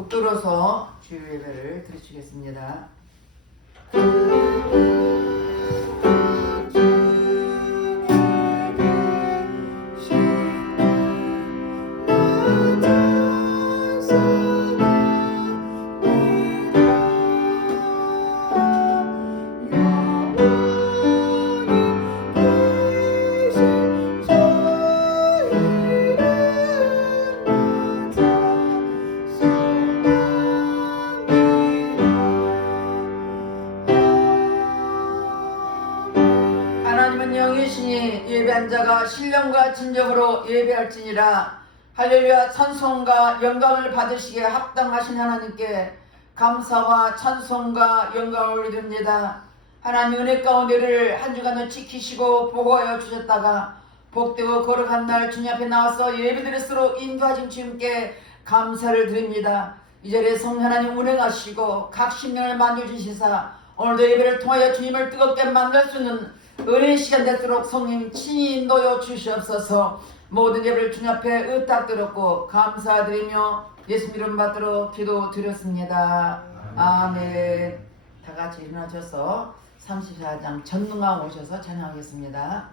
묵들어서 주일 예배를 드리시겠습니다. 하나님은 영이시니 예배한 자가 신령과 진정으로 예배할지니라. 할렐루야. 찬송과 영광을 받으시기에 합당하신 하나님께 감사와 찬송과 영광을 올려드립니다. 하나님 은혜 가운데를 한 주간을 지키시고 보호하여 주셨다가 복되고 거룩한 날 주님 앞에 나와서 예배드릴수록 인도하신 주님께 감사를 드립니다. 이 자리에 성 하나님 운행하시고 각 심령을 만져주시사 오늘도 예배를 통하여 주님을 뜨겁게 만날 수 있는 은혜의 시간 될수록 성령 친히 인도여 주시옵소서. 모든 예배를 주님 앞에 의탁드렸고 감사드리며 예수 이름 받들어 기도드렸습니다. 아멘. 다 같이 일어나셔서 34장 전능왕 오셔서 찬양하겠습니다.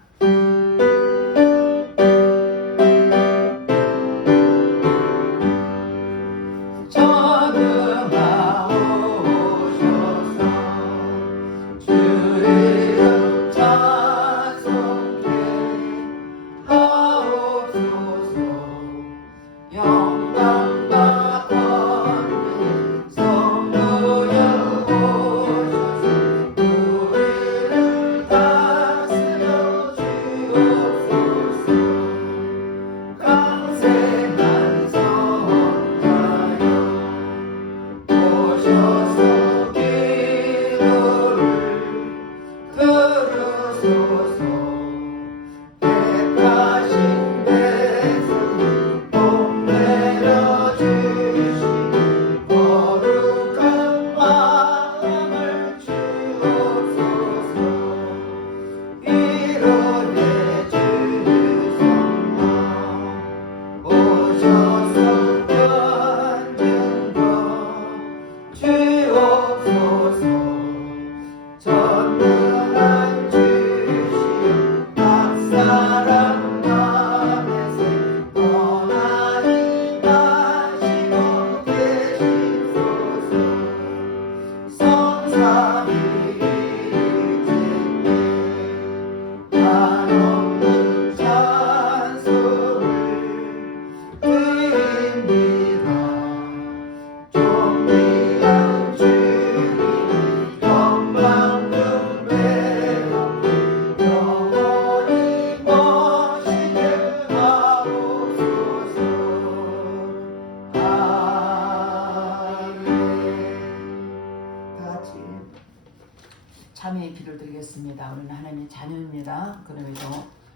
참회의 기도를 드리겠습니다. 우리는 하나님의 자녀입니다. 그럼에도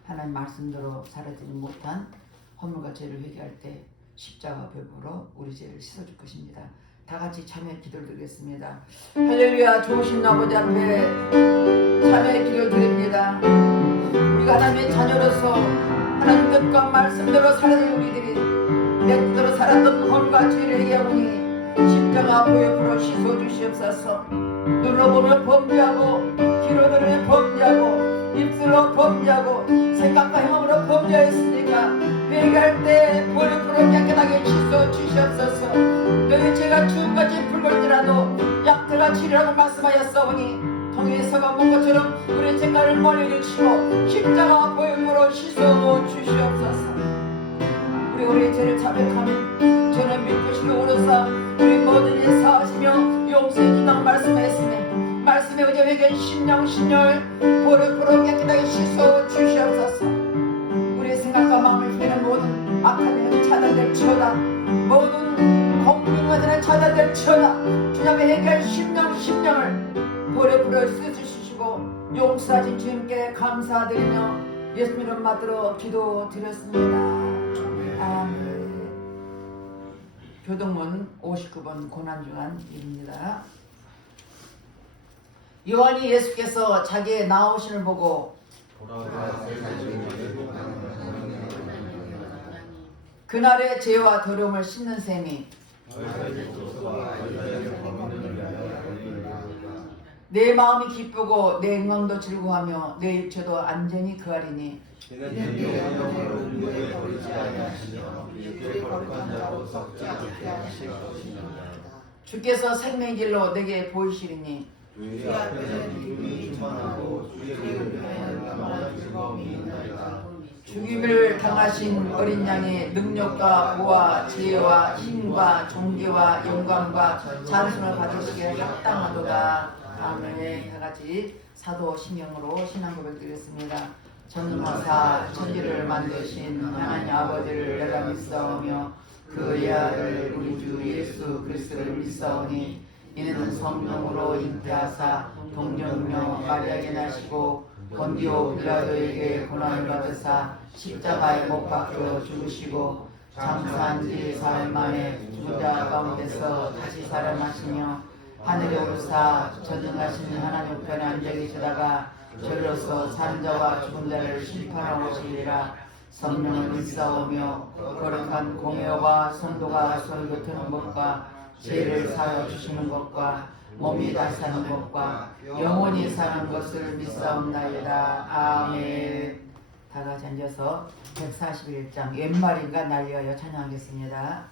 하나님 말씀대로 살아지지 못한 허물과 죄를 회개할 때 십자가 벽으로 우리 죄를 씻어줄 것입니다. 다 같이 참회의 기도를 드리겠습니다. 할렐루야. 좋으신 아버지 앞에 참회의 기도를 드립니다. 우리가 하나님의 자녀로서 하나님 뜻과 말씀대로 살아진 우리들이 내 뜻대로 살았던 허물과 죄를 회개하오니 십자가 보혈로 씻어주시옵소서. 눈으로 보면 범죄하고 귀로 들으면 범죄하고 입술로 범죄하고 생각과 행함으로 범죄했으니까 회개할 때 보혈로 깨끗하게 씻어주시옵소서. 너희 죄가 주음같이 붉을지라도 약털같이라고 말씀하였사오니 통에서가 본 것처럼 우리 죄가를 멀리 주시고 십자가 보혈로 씻어주시옵소서. 우리의 죄를 자백하면 저는 믿으시고 오르사 우리 모든 일 사하시며 용서해 준다고 말씀하였으니 말씀에 의지해 회개한 심령심령을 보혈로 깨끗하게 씻어 주시옵소서. 우리의 생각과 마음을 휘는 모든 악한 일은 차단될지어다. 모든 공명하는 차단될지어다. 주님 앞에 회개한 심령심령을 보혈로 쓰주시고 용서하신 주님께 감사드리며 예수님 이름 받들어 기도드렸습니다. 아멘. 교동문 59번 고난중한 일입니다. 요한이 예수께서 자기의 나오심을 보고 그날의 죄와 더러움을 씻는 셈이 내 마음이 기쁘고 내 영광도 즐거워하며 내 육체도 안전히 거하리니 주께서 생명의 길로 내게 보이시리니 죽임을 당하신 어린 양의 능력과 보와 지혜와 힘과 존귀와 영광과 찬송을 받으시기에 합당하도다. 아멘. 다같이 사도 심령으로 신앙 고백드리겠습니다. 전능하사 천지를 만드신 하나님 아버지를 내가 믿사오며 그의 아들 우리 주 예수 그리스도를 믿사오니 이는 성령으로 잉태하사 동정녀 마리아에게 나시고 본디오 빌라도에게 고난을 받으사 십자가에 못 박혀 죽으시고 장사한 지 사흘 만에 죽은 자 가운데서 다시 살아나시며 하늘에 오르사 전능하신 하나님 우편에 앉아 계시다가 저리로서 산 자와 죽은 자를 심판하러 오시리라. 성령을 믿사오며 거룩한 공회와 성도가 서로 교통하는 것과 죄를 사하여 주시는 것과 몸이 다시 사는 것과 영원히 사는 것을 믿사옵나이다. 아멘. 다같이 앉아서 141장 옛말인가 날려하여 찬양하겠습니다.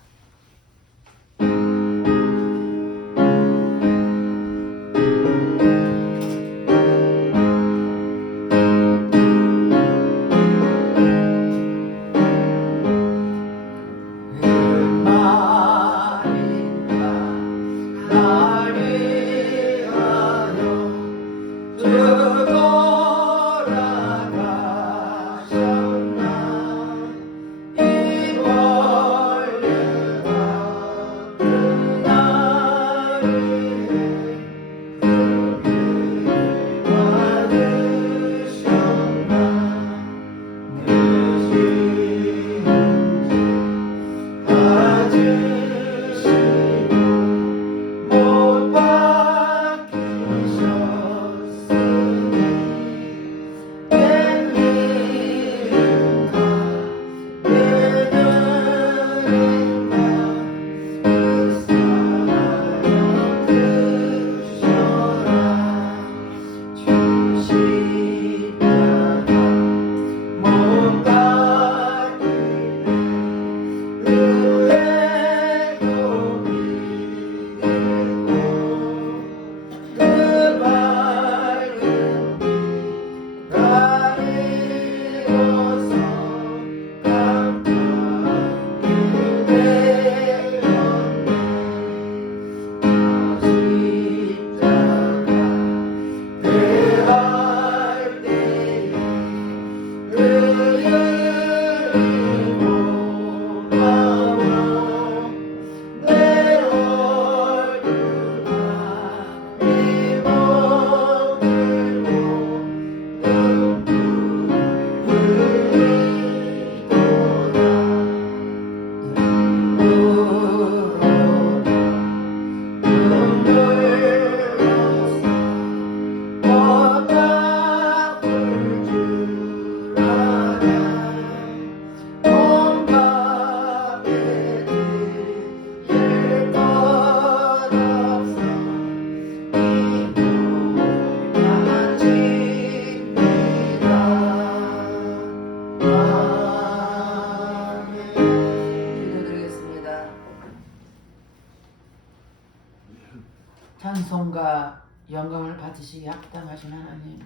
찬송과 영광을 받으시기에 합당하신 하나님,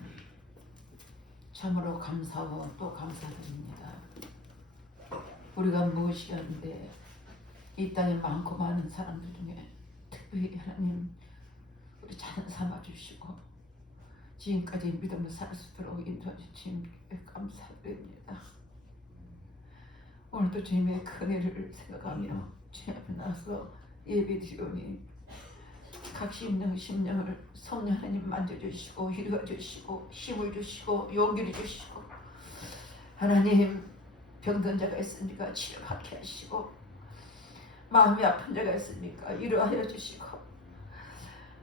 참으로 감사하고 또 감사드립니다. 우리가 무엇이었는데 이 땅에 많고 많은 사람들 중에 특별히 하나님 우리 자는 삼아주시고 지금까지 믿음으로 살 수 있도록 인도해 주신 감사드립니다. 오늘도 주님의 큰애를 생각하며 주님 앞에 나서 예배드리오니 각 심령을 성령 하나님 만져주시고 이루어주시고 힘을 주시고 용기를 주시고 하나님 병든 자가 있으니까 치료받게 하시고 마음이 아픈 자가 있으니까 위로하여 주시고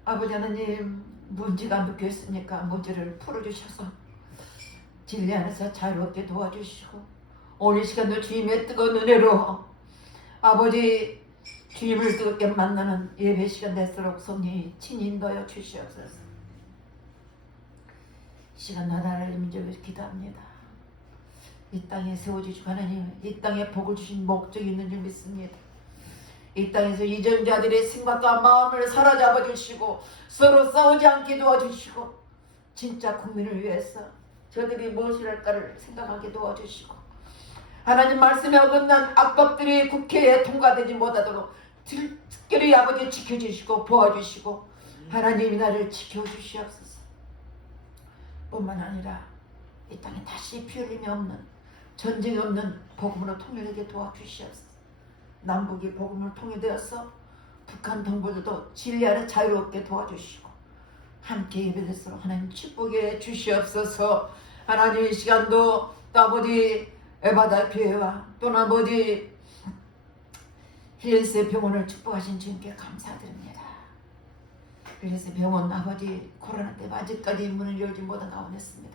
아버지 하나님 문제가 묶여 있으니까 문제를 풀어주셔서 진리 안에서 자유롭게 도와주시고 오늘 시간도 주님의 뜨거운 은혜로 아버지 주님을 뜨겁게 만나는 예배 시간 될수록 성령이 친히 인도하여 주시옵소서. 시간마다 하나님 좀 기도합니다. 이 땅에 세워주시고 하나님, 이 땅에 복을 주신 목적이 있는 줄 믿습니다. 이 땅에서 이전자들의 생각과 마음을 사로잡아 주시고 서로 싸우지 않게 도와주시고 진짜 국민을 위해서 저들이 무엇을 할까를 생각하게 도와주시고 하나님 말씀에 어긋난 악법들이 국회에 통과되지 못하도록 특별히 아버지 지켜주시고 도와주시고 하나님이 나를 지켜주시옵소서. 뿐만 아니라 이 땅에 다시 피 흘림이 없는 전쟁이 없는 복음으로 통일하게 도와주시옵소서. 남북이 복음을 통일되어서 북한 동포들도 진리 아래 자유롭게 도와주시고 함께 예배될수록 하나님 축복해 주시옵소서. 하나님 이 시간도 또 아버지 에바다 교회와 또 아버지 힐리스 병원을 축복하신 주님께 감사드립니다. 힐리스 병원 아버지 코로나 때 아직까지 문을 열지 못한 가운데였습니다.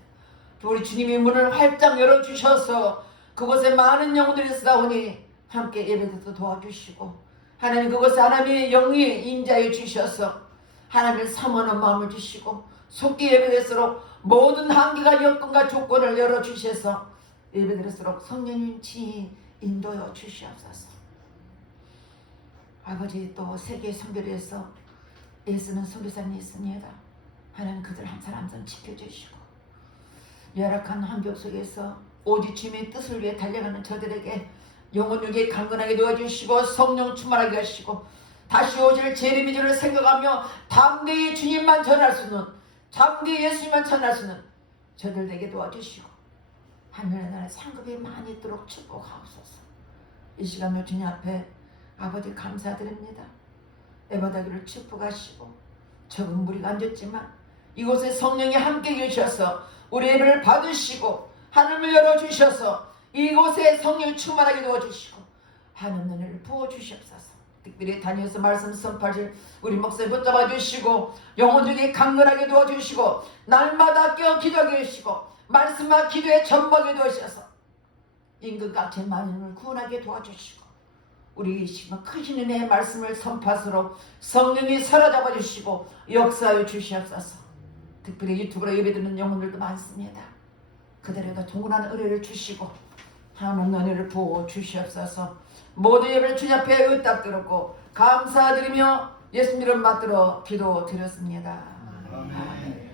우리 주님이 문을 활짝 열어주셔서 그곳에 많은 영혼들이 싸우니 함께 예배도 도와주시고 하나님 그곳에 하나님의 영이 임자해 주셔서 하나님을 사모하는 마음을 주시고 속기 예배될수록 모든 한계가 여건과 조건을 열어주셔서 예배될수록 성령님 친히 인도해 주시옵소서. 아버지 또 세계 선교회에서 애쓰는 선교사님이 있습니다. 하나님 그들 한 사람 한 사람 지켜주시고 열악한 환경 속에서 오직 주님의 뜻을 위해 달려가는 저들에게 영혼육에 강건하게 도와주시고 성령 충만하게 하시고 다시 오실 재림의 를 생각하며 담대히 주님만 전할 수 있는 담대히 예수님만 전할 수 있는 저들에게 도와주시고 하늘의 나라에 상급이 많이 있도록 축복하옵소서. 이 시간을 주님 앞에 아버지 감사드립니다. 에바다기를 축복하시고 적은 무리가 앉았지만 이곳에 성령이 함께 계셔서 우리 예배를 받으시고 하늘을 열어주셔서 이곳에 성령을 충만하게 도와주시고 하늘 은혜를 부어주시옵소서. 특별히 다니엘서 말씀 선포하실 우리 목사님 붙잡아 주시고 영혼들에게 강건하게 도와주시고 날마다 깨어 기도하게 해주시고 말씀과 기도에 전복하게 도와주셔서 임금같이 만인을 구원하게 도와주시고 우리 지금 크신 은혜의 말씀을 선포하도록 성령이 사로잡아 주시고 역사하여 주시옵소서. 특별히 유튜브로 예배드리는 영혼들도 많습니다. 그들에게 동일한 은혜를 주시고 하나님 은혜를 부어 주시옵소서. 모든 예배를 주님 앞에 의탁드렸고 감사드리며 예수님 이름 받들어 기도드렸습니다. 아멘.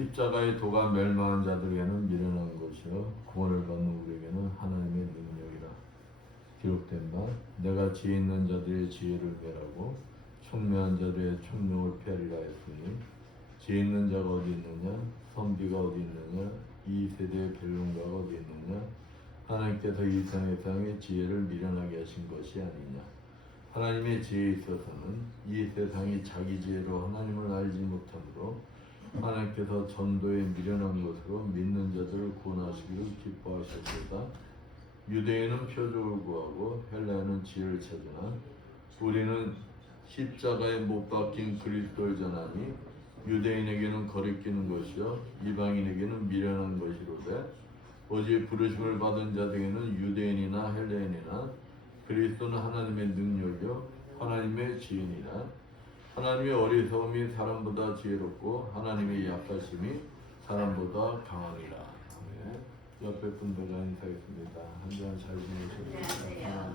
십자가의 도가 멸망한 자들에게는 미련한 것이요 구원을 받는 우리에게는 하나님의 능력이라. 기록된 바 내가 지혜 있는 자들의 지혜를 멸하고 총명한 자들의 총명을 폐하리라 했으니 지혜 있는 자가 어디 있느냐 선비가 어디 있느냐 이 세대의 변론가가 어디 있느냐 하나님께서 이 세상의 지혜를 미련하게 하신 것이 아니냐. 하나님의 지혜에 있어서는 이 세상이 자기 지혜로 하나님을 알지 못하므로 하나님께서 전도에 미련한 것으로 믿는 자들을 구원하시기를 기뻐하셨도다. 유대인은 표적을 구하고 헬라인은 지혜를 찾으나 우리는 십자가에 못 박힌 그리스도를 전하니 유대인에게는 거리끼는 것이요 이방인에게는 미련한 것이로되 오직 부르심을 받은 자들에게는 유대인이나 헬라인이나 그리스도는 하나님의 능력이요 하나님의 지혜니라. 하나님의 어리석음이 사람보다 지혜롭고 하나님의 약하심이 사람보다 강하니라. 네. 옆에 분들과 인사하겠습니다. 한 주간 잘 지내셨습니까?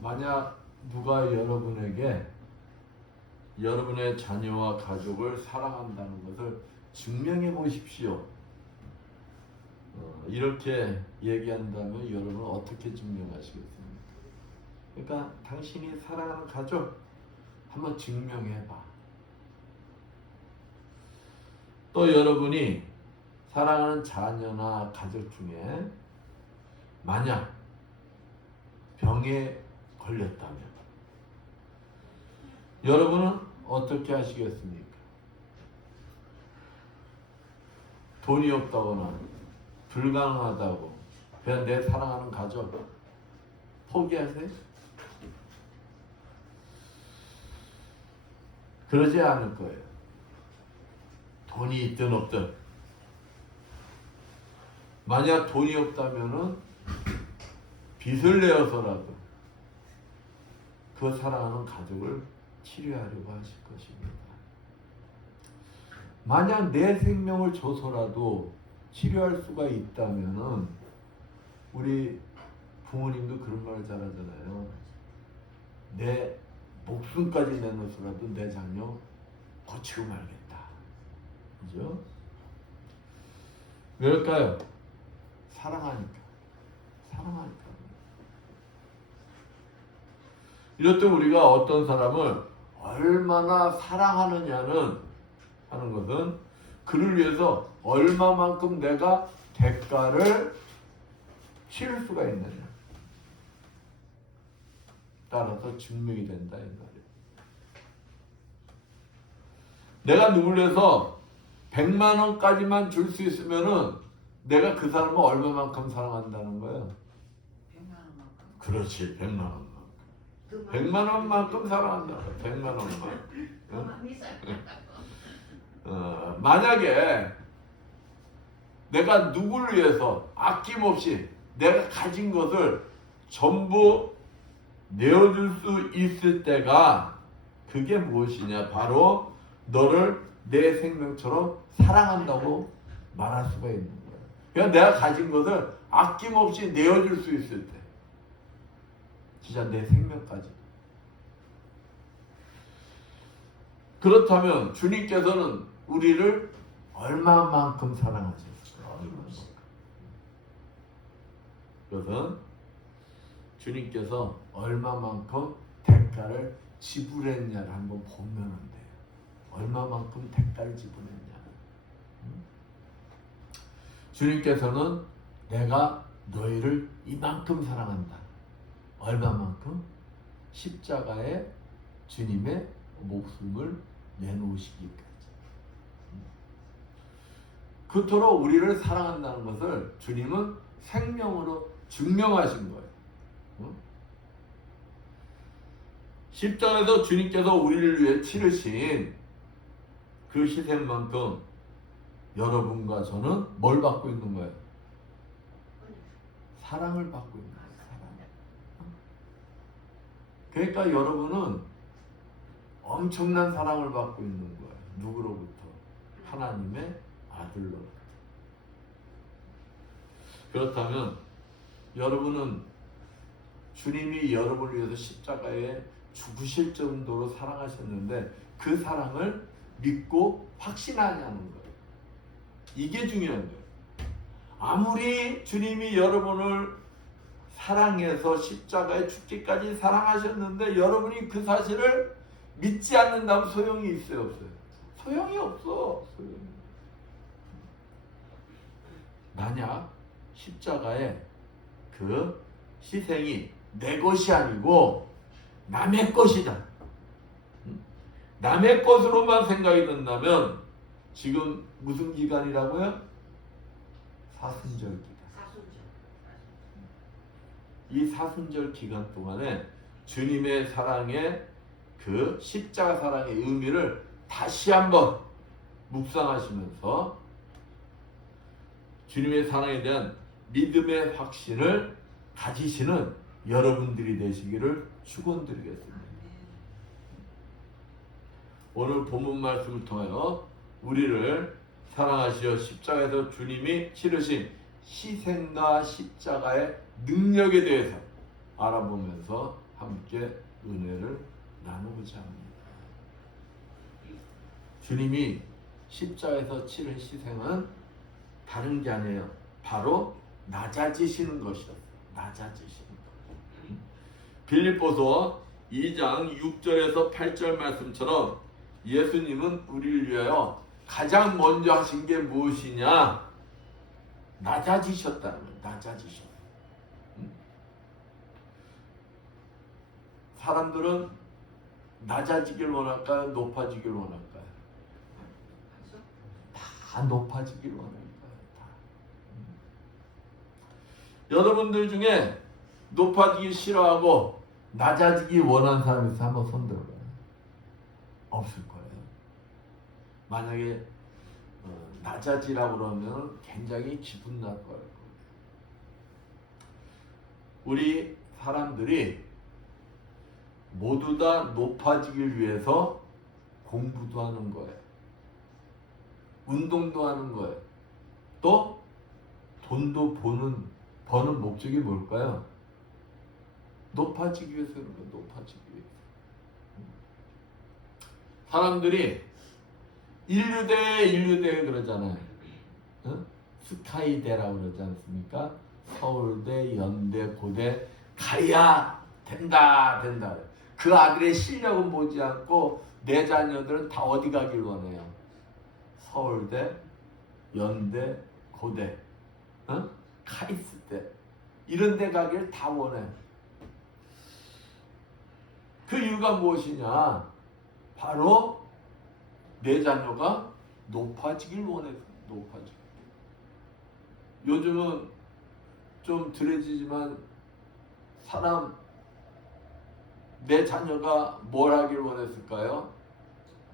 만약 누가 여러분에게 여러분의 자녀와 가족을 사랑한다는 것을 증명해 보십시오. 이렇게 얘기한다면 여러분은 어떻게 증명하시겠습니까? 그러니까 당신이 사랑하는 가족 한번 증명해봐. 또 여러분이 사랑하는 자녀나 가족 중에 만약 병에 걸렸다면 여러분은 어떻게 하시겠습니까? 돈이 없다거나 불가능하다고 그냥 내 사랑하는 가족 포기하세요? 그러지 않을 거예요. 돈이 있든 없든 만약 돈이 없다면은 빚을 내어서라도 그 사랑하는 가족을 치료하려고 하실 것입니다. 만약 내 생명을 줘서라도 치료할 수가 있다면은 우리 부모님도 그런 말을 잘 하잖아요. 내 목숨까지 내놓고라도 내 자녀 고치고 말겠다. 그죠? 왜일까요? 사랑하니까. 사랑하니까. 이럴 때 우리가 어떤 사람을 얼마나 사랑하느냐는 하는 것은 그를 위해서 얼마만큼 내가 대가를 치를 수가 있느냐 따라서 증명이 된다 이 말이에요. 내가 누굴 위해서 100만 원까지만 줄 수 있으면은 내가 그 사람을 얼마만큼 사랑한다는 거예요. 100만 원만큼. 그렇지, 100만 원만큼. 100만 원만큼 사랑한다. 100만 원만. 만약에 내가 누구를 위해서 아낌없이 내가 가진 것을 전부 내어줄 수 있을 때가 그게 무엇이냐? 바로 너를 내 생명처럼 사랑한다고 말할 수가 있는 거예요. 그냥 내가 가진 것을 아낌없이 내어줄 수 있을 때, 진짜 내 생명까지. 그렇다면 주님께서는 우리를 얼마만큼 사랑하셨을까? 얼마만큼. 그것은 주님께서 얼마만큼 대가를 지불했냐를 한번 보면 돼요. 얼마만큼 대가를 지불했냐. 주님께서는 내가 너희를 이만큼 사랑한다. 얼마만큼? 십자가에 주님의 목숨을 내놓으시기까지. 그토록 우리를 사랑한다는 것을 주님은 생명으로 증명하신 거예요. 십자가에서 주님께서 우리를 위해 치르신 그 희생만큼 여러분과 저는 뭘 받고 있는 거예요? 사랑을 받고 있는 거예요. 사랑. 그러니까 여러분은 엄청난 사랑을 받고 있는 거예요. 누구로부터? 하나님의 아들로부터. 그렇다면 여러분은 주님이 여러분을 위해서 십자가에 죽으실 정도로 사랑하셨는데 그 사랑을 믿고 확신하냐는 거예요. 이게 중요한 거예요. 아무리 주님이 여러분을 사랑해서 십자가에 죽기까지 사랑하셨는데 여러분이 그 사실을 믿지 않는다면 소용이 있어요, 없어요? 소용이 없어. 소용이. 만약 십자가에 그 희생이 내 것이 아니고 남의 것이다. 남의 것으로만 생각이 든다면 지금 무슨 기간이라고요? 사순절 기간. 이 사순절 기간 동안에 주님의 사랑의 그 십자가 사랑의 의미를 다시 한번 묵상하시면서 주님의 사랑에 대한 믿음의 확신을 가지시는 여러분들이 되시기를 축원드리겠습니다. 오늘 본문 말씀을 통하여 우리를 사랑하시어 십자가에서 주님이 치르신 희생과 십자가의 능력에 대해서 알아보면서 함께 은혜를 나누고자 합니다. 주님이 십자가에서 치른 희생은 다른 게 아니에요. 바로 낮아지시는 것이었어요. 낮아지시는 것. 빌립보서 2장 6절에서 8절 말씀처럼 예수님은 우리를 위하여 가장 먼저 하신 게 무엇이냐? 낮아지셨다는 거예요. 낮아지셨어요. 사람들은 낮아지길 원할까요? 높아지길 원할까요? 다 높아지길 원할 거예요. 다. 여러분들 중에 높아지기 싫어하고 낮아지기 원하는 사람이 있어? 한번 손 들어봐요. 없을 거예요. 만약에 낮아지라고 그러면 굉장히 기분 나빠할 거예요. 우리 사람들이 모두 다 높아지길 위해서 공부도 하는 거예요. 운동도 하는 거예요. 또 돈도 버는 목적이 뭘까요? 높아지기 위해서 그런 거예요. 높아지기 위해서. 사람들이 인류대 그러잖아요. 어? 스카이대라고 그러지 않습니까? 서울대, 연대, 고대 가야 된다. 그 아들의 실력은 보지 않고 내 자녀들은 다 어디 가길 원해요? 서울대, 연대, 고대, 카이스대 이런 데 가길 다 원해. 그 이유가 무엇이냐? 바로 내 자녀가 높아지길 원해서 높아지길. 요즘은 좀 덜해지지만 내 자녀가 뭘 하길 원했을까요?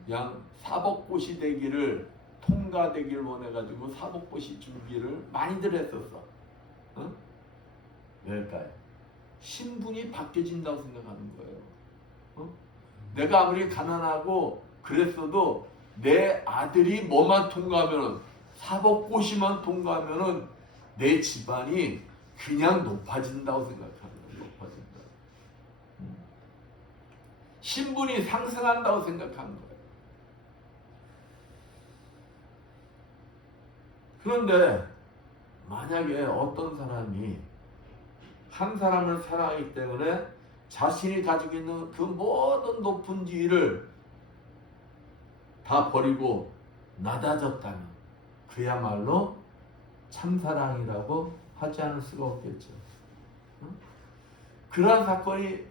그냥 사법고시 되기를 통과되길 원해가지고 사법고시 준비를 많이들 했었어. 응? 왜일까요? 신분이 바뀌어진다고 생각하는 거예요. 응? 내가 아무리 가난하고 그랬어도 내 아들이 뭐만 통과하면은 사법고시만 통과하면은 내 집안이 그냥 높아진다고 생각하는 거예요. 높아진다. 신분이 상승한다고 생각하는 거예요. 그런데 만약에 어떤 사람이 한 사람을 사랑하기 때문에 자신이 가지고 있는 그 모든 높은 지위를 다 버리고 낮아졌다면 그야말로 참사랑이라고 하지 않을 수가 없겠죠. 그러한 사건이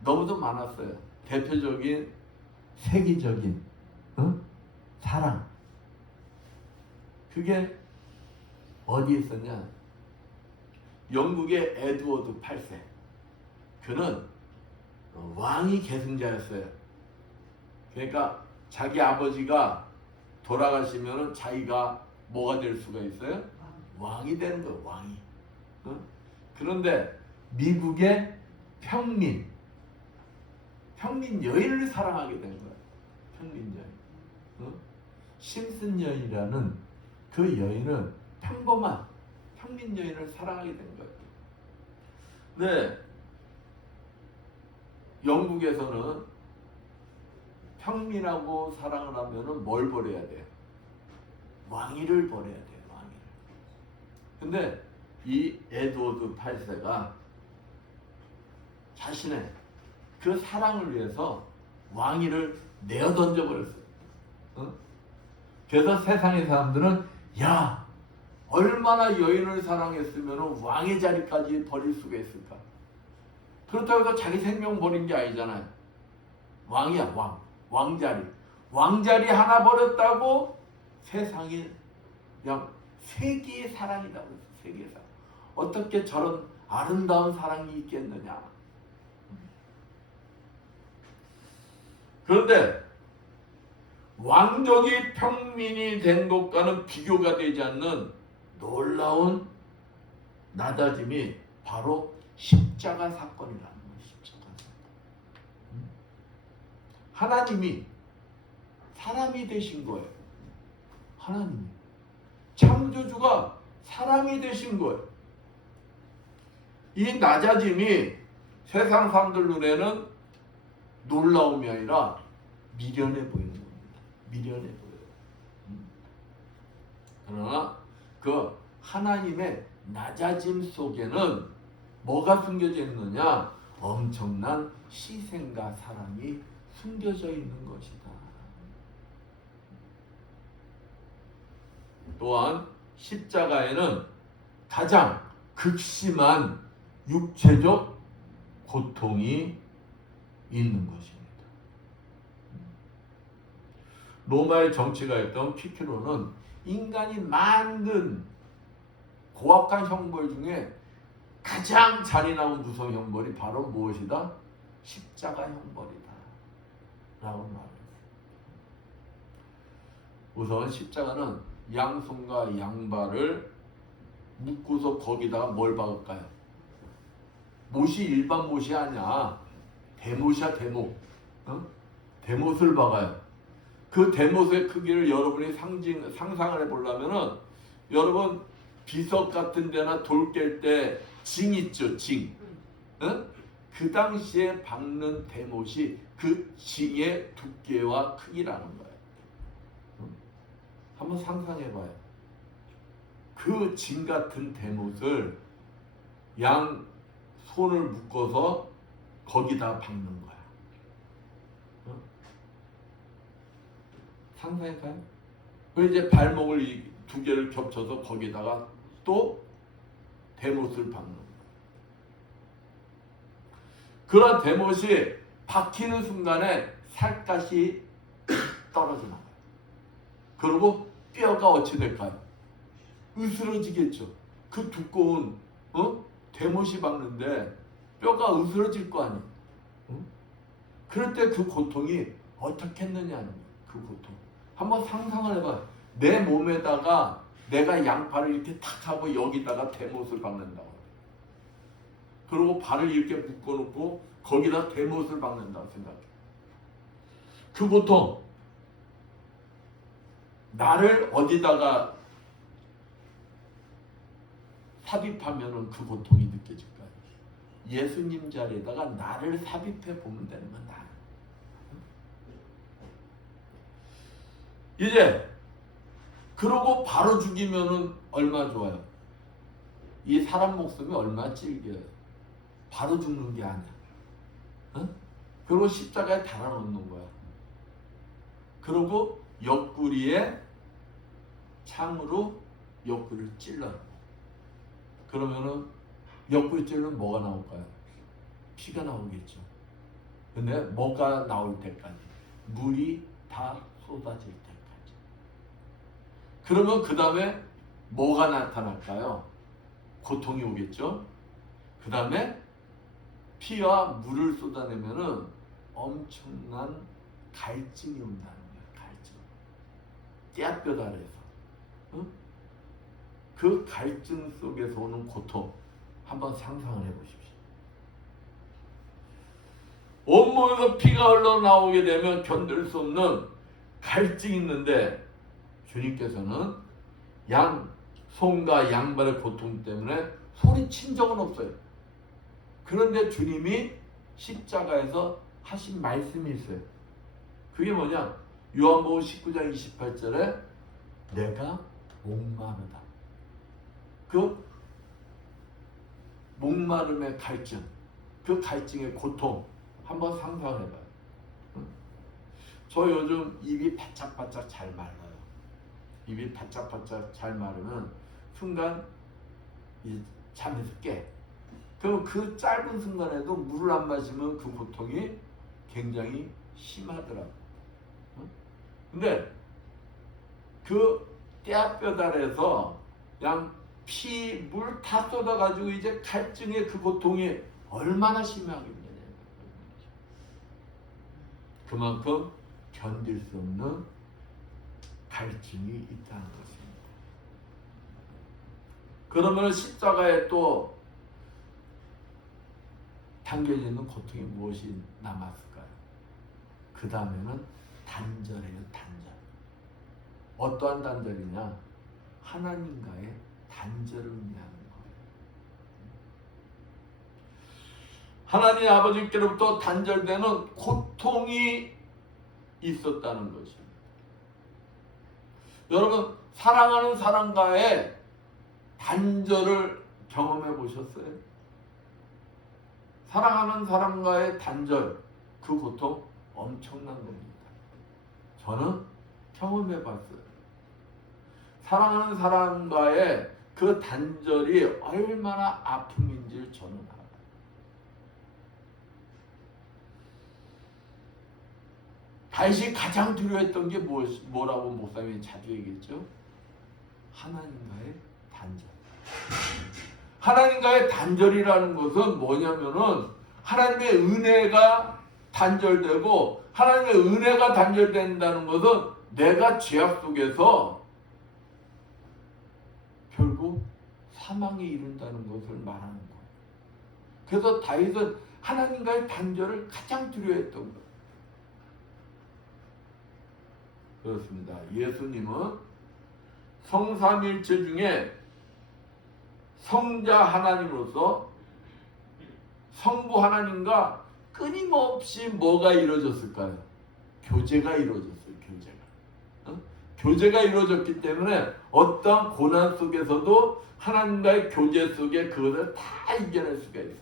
너무도 많았어요. 대표적인 세계적인 사랑. 그게 어디에 있었냐? 영국의 에드워드 8세. 그는 왕이 계승자였어요. 그러니까 자기 아버지가 돌아가시면 자기가 뭐가 될 수가 있어요? 왕이 되는 거예요. 왕이. 그런데 미국의 평민 여인을 사랑하게 된 거예요. 평민 여인. 심슨 여인이라는 그 여인은 평범한 평민 여인을 사랑하게 된 거예요. 네, 영국에서는 평민하고 사랑을 하면은 뭘 버려야 돼요? 왕위를 버려야 돼요. 왕위를. 근데 이 에드워드 8세가 자신의 그 사랑을 위해서 왕위를 내어 던져버렸어요. 그래서 세상의 사람들은 야, 얼마나 여인을 사랑했으면 왕의 자리까지 버릴 수가 있을까? 그렇다고 해서 자기 생명 버린 게 아니잖아요. 왕이야, 왕자리. 왕자리 하나 버렸다고 세상이 그냥 세계의 사랑이라고 했어요. 세계의 사랑. 어떻게 저런 아름다운 사랑이 있겠느냐. 그런데 왕족이 평민이 된 것과는 비교가 되지 않는 놀라운 낮아짐이 바로 십자가 사건이라는 거예요. 십자가 사건. 하나님이 사람이 되신 거예요. 하나님이. 창조주가 사람이 되신 거예요. 이 낮아짐이 세상 사람들 눈에는 놀라움이 아니라 미련해 보이는 겁니다. 미련해 보여요. 그러나 그 하나님의 낮아짐 속에는 뭐가 숨겨져 있느냐? 엄청난 희생과 사랑이 숨겨져 있는 것이다. 또한 십자가에는 가장 극심한 육체적 고통이 있는 것입니다. 로마의 정치가였던 키키로는 인간이 만든 고압간 형벌 중에 가장 잔인하고 무서운 형벌이 바로 무엇이다? 십자가 형벌이다 라고 말했어요. 우선 십자가는 양손과 양발을 묶고서 거기다가 뭘 박을까요? 못이 일반 못이 아니야. 대못이야, 대못. 대못을 박아요. 그 대못의 크기를 여러분이 상상을 해보려면은, 여러분 비석 같은 데나 돌 깰 때 징 있죠, 징. 그 당시에 박는 대못이 그 징의 두께와 크기라는 거예요. 한번 상상해봐요. 그 징 같은 대못을 양 손을 묶어서 거기다 박는 거야. 상상해봐요. 그리고 이제 발목을 이 두 개를 겹쳐서 거기다가 또 대못을 박는 거야. 그런 대못이 박히는 순간에 살갗이 떨어져 나가요. 그리고 뼈가 어찌 될까요? 으스러지겠죠. 그 두꺼운 대못이 박는데 뼈가 으스러질 거 아니에요. 그럴 때 그 고통이 어떻게 했느냐는 거예요. 그 고통. 한번 상상을 해봐요. 내 몸에다가 내가 양팔을 이렇게 탁 하고 여기다가 대못을 박는다고. 그리고 발을 이렇게 묶어놓고 거기다 대못을 박는다고 생각해. 그 고통. 나를 어디다가 삽입하면은 그 고통이 느껴질까요? 예수님 자리에다가 나를 삽입해 보면 되는 건 나. 이제 그러고 바로 죽이면은 얼마 좋아요. 이 사람 목숨이 얼마 질겨요. 바로 죽는 게 아니야. 그리고 십자가에 달아놓는 거야. 그리고 옆구리에 창으로 옆구리를 찔러요. 그러면은 옆구리 찔러면 뭐가 나올까요? 피가 나오겠죠. 근데 뭐가 나올 때까지, 물이 다 쏟아질 때까지. 그러면 그 다음에 뭐가 나타날까요? 고통이 오겠죠. 그 다음에 피와 물을 쏟아내면은 엄청난 갈증이 온다는 거예요. 갈증. 떼뼈 아래에서. 그 갈증 속에서 오는 고통 한번 상상을 해보십시오. 온몸에서 피가 흘러나오게 되면 견딜 수 없는 갈증이 있는데, 주님께서는 손과 양발의 고통 때문에 소리친 적은 없어요. 그런데 주님이 십자가에서 하신 말씀이 있어요. 그게 뭐냐? 요한복음 19장 28절에 내가 목마르다. 그 목마름의 갈증, 그 갈증의 고통 한번 상상해봐요. 저 요즘 입이 바짝바짝 잘 말라요. 입이 바짝바짝 잘 마르면 순간 잠에서 깨. 그럼 그 짧은 순간에도 물을 안 마시면 그 고통이 굉장히 심하더라고요. 근데 그 떼뼈다리에서 그냥 피, 물 다 쏟아가지고 이제 갈증의 그 고통이 얼마나 심하겠느냐. 그만큼 견딜 수 없는 갈증이 있다는 것입니다. 그러면 십자가에 또 담겨져 있는 고통이 무엇이 남았을까요? 그 다음에는 단절이에요. 단절. 어떠한 단절이냐? 하나님과의 단절을 의미하는 거예요. 하나님 아버지께로부터 단절되는 고통이 있었다는 것입니다. 여러분, 사랑하는 사람과의 단절을 경험해 보셨어요? 사랑하는 사람과의 단절, 그 고통 엄청난 겁니다. 저는 경험해 봤어요. 사랑하는 사람과의 그 단절이 얼마나 아픔인지를 저는 알아요. 다윗이 가장 두려워했던 게 뭐라고 목사님이 자주 얘기했죠? 하나님과의 단절. 하나님과의 단절이라는 것은 뭐냐면은 하나님의 은혜가 단절되고, 하나님의 은혜가 단절된다는 것은 내가 죄악 속에서 결국 사망에 이른다는 것을 말하는 거예요. 그래서 다윗은 하나님과의 단절을 가장 두려워했던 거예요. 그렇습니다. 예수님은 성삼일체 중에 성자 하나님으로서 성부 하나님과 끊임없이 뭐가 이루어졌을까요? 교제가 이루어졌어요. 교제가 이루어졌기 때문에 어떠한 고난 속에서도 하나님과의 교제 속에 그것을 다 이겨낼 수가 있어요.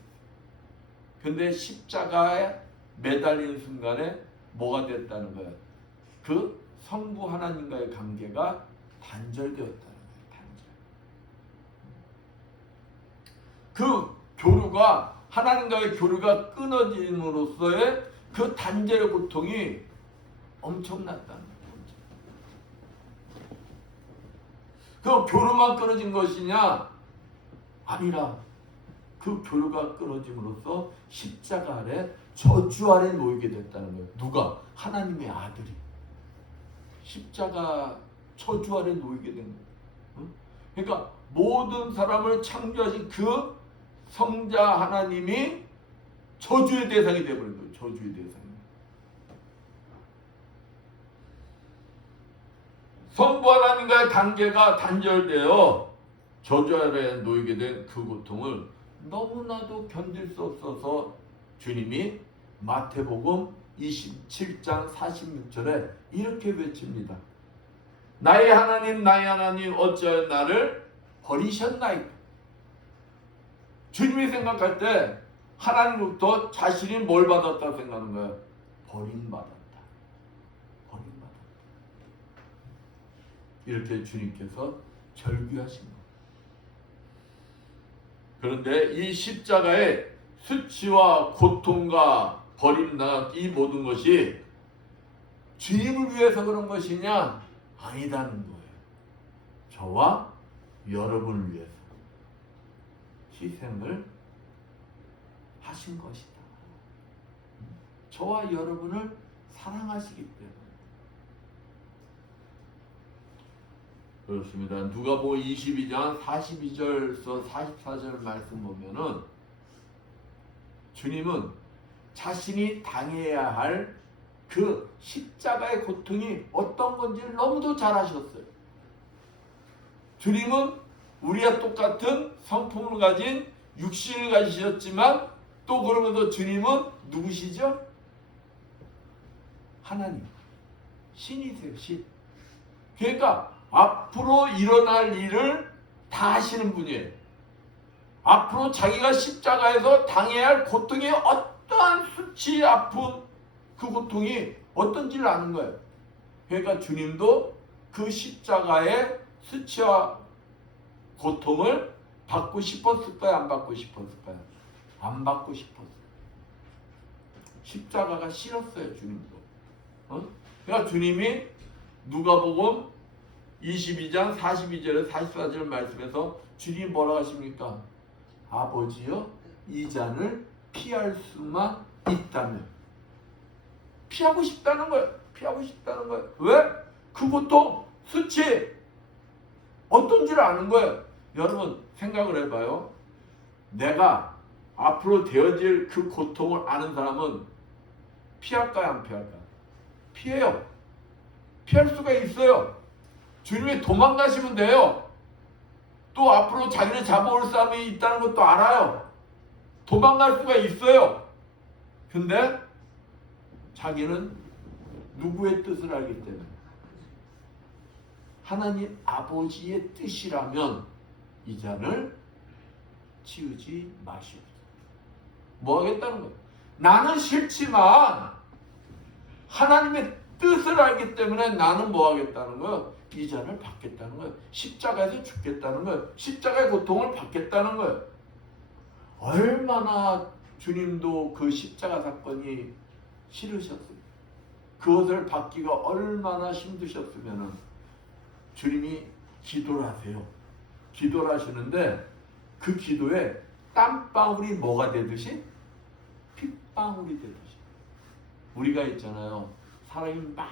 근데 십자가에 매달리는 순간에 뭐가 됐다는 거예요? 그 성부 하나님과의 관계가 단절되었다는 거예요. 그 교류가, 하나님과의 교류가 끊어짐으로써의 그 단절의 고통이 엄청났다는 거예요. 그 교류만 끊어진 것이냐? 아니라 그 교류가 끊어짐으로써 십자가 아래 저주 아래 놓이게 됐다는 거예요. 누가? 하나님의 아들이 십자가 저주 아래 놓이게 된 거예요. 그러니까 모든 사람을 창조하신 그 성자 하나님이 저주의 대상이 되어버린 거예요. 저주의 대상이. 성부 하나님과의 관계가 단절되어 저주 아래 놓이게 된 그 고통을 너무나도 견딜 수 없어서 주님이 마태복음 27장 46절에 이렇게 외칩니다. 나의 하나님 어찌하여 나를 버리셨나이까. 주님이 생각할 때 하나님부터 자신이 뭘 받았다 생각하는 거예요? 버림받았다. 이렇게 주님께서 절규하신 거예요. 그런데 이 십자가의 수치와 고통과 버림당 이 모든 것이 주님을 위해서 그런 것이냐? 아니다는 거예요. 저와 여러분을 위해서 희생을 하신 것이다. 저와 여러분을 사랑하시기 때문에. 그렇습니다. 누가복음 22장 42절에서 44절 말씀 보면은 주님은 자신이 당해야 할 그 십자가의 고통이 어떤 건지를 너무도 잘 아셨어요. 주님은 우리와 똑같은 성품을 가진 육신을 가지셨지만 또 그러면서 주님은 누구시죠? 하나님, 신이세요. 신. 그러니까 앞으로 일어날 일을 다 하시는 분이에요. 앞으로 자기가 십자가에서 당해야 할 고통의 어떠한 수치, 아픔, 그 고통이 어떤지를 아는 거예요. 그러니까 주님도 그 십자가의 수치와 고통을 받고 싶었을까요? 안 받고 싶었을까요? 안 받고 싶었어요. 십자가가 싫었어요. 주님도. 그러니까 주님이 누가복음 22장 42절에 44절 말씀에서 주님이 뭐라고 하십니까? 아버지여, 이 잔을 피할 수만 있다면. 피하고 싶다는 거예요. 피하고 싶다는 거예요. 왜? 그 고통, 수치 어떤지를 아는 거예요. 여러분 생각을 해봐요. 내가 앞으로 되어질 그 고통을 아는 사람은 피할까요? 안 피할까요? 피해요. 피할 수가 있어요. 주님이 도망가시면 돼요. 또 앞으로 자기를 잡아올 사람이 있다는 것도 알아요. 도망갈 수가 있어요. 근데 자기는 누구의 뜻을 알기 때문에 하나님 아버지의 뜻이라면 이 잔을 치우지 마시옵소서. 뭐 하겠다는 거예요? 나는 싫지만 하나님의 뜻을 알기 때문에 나는 뭐 하겠다는 거예요? 이전을 받겠다는 거예요. 십자가에서 죽겠다는 거예요. 십자가의 고통을 받겠다는 거예요. 얼마나 주님도 그 십자가 사건이 싫으셨어요. 그것을 받기가 얼마나 힘드셨으면 주님이 기도를 하세요. 기도를 하시는데 그 기도에 땀방울이 뭐가 되듯이 핏방울이 되듯이 우리가 있잖아요. 사람이 막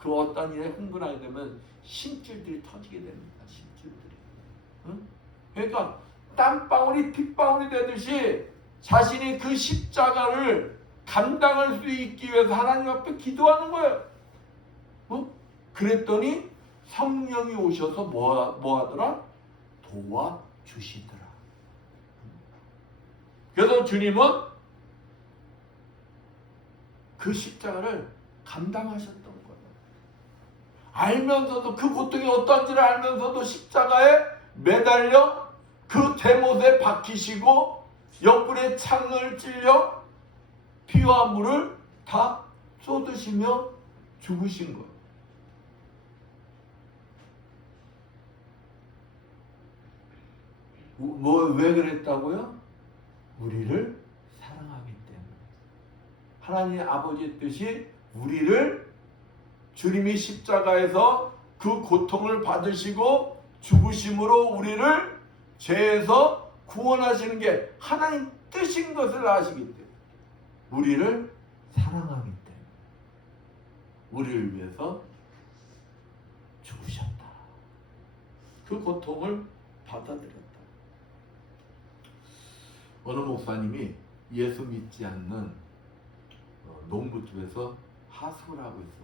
그 어떤 일에 흥분하게 되면 심줄들이 터지게 됩니다. 심줄들이. 응? 그러니까 땀방울이 핏방울이 되듯이 자신이 그 십자가를 감당할 수 있기 위해서 하나님 앞에 기도하는 거예요. 그랬더니 성령이 오셔서 뭐 하더라? 도와주시더라. 그래서 주님은 그 십자가를 감당하셨던 거예요. 알면서도 그 고통이 어떤지를 알면서도 십자가에 매달려 그 대못에 박히시고 옆구리에 창을 찔려 피와 물을 다 쏟으시며 죽으신 거예요. 왜 그랬다고요? 우리를 사랑하기 때문에. 하나님 아버지의 뜻이 우리를 주님이 십자가에서 그 고통을 받으시고 죽으심으로 우리를 죄에서 구원하시는 게 하나님 뜻인 것을 아시기 때문에 우리를 사랑하기 때문에 우리를 위해서 죽으셨다. 그 고통을 받아들였다. 어느 목사님이 예수 믿지 않는 농부집에서 하숙을 하고 있었어요.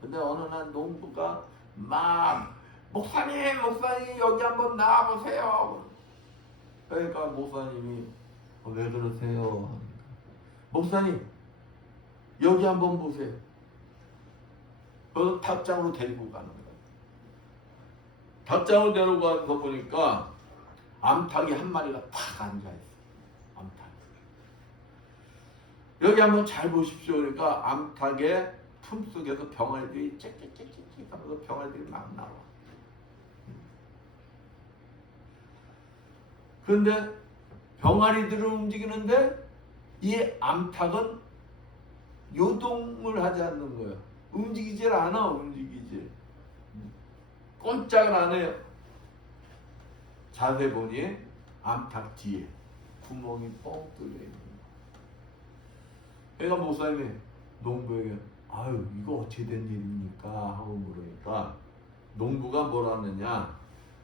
근데 어느 날 농부가 막 목사님 여기 한번 나와보세요. 그러니까 목사님이 왜 그러세요? 목사님 여기 한번 보세요. 그래서 닭장으로 데리고 가는 거예요. 닭장으로 데리고 가서 보니까 암탉이 한 마리가 탁 앉아있어요. 암탉. 여기 한번 잘 보십시오. 그러니까 암탉의 품속에서 병아리들이 짹짹짹짹 하면서 병아리들이 막 나와. 그런데 병아리들은 움직이는데 이 암탉은 요동을 하지 않는 거예요. 움직이질 않아. 움직이지. 꼼짝을 안 해요. 자세히 보니 암탉 뒤에 구멍이 뻥 뚫려 있는 거예요. 그러니까 목사님이 농부에게 아유 이거 어떻게 된 일입니까? 하고 물으니까 농부가 뭐라 하느냐,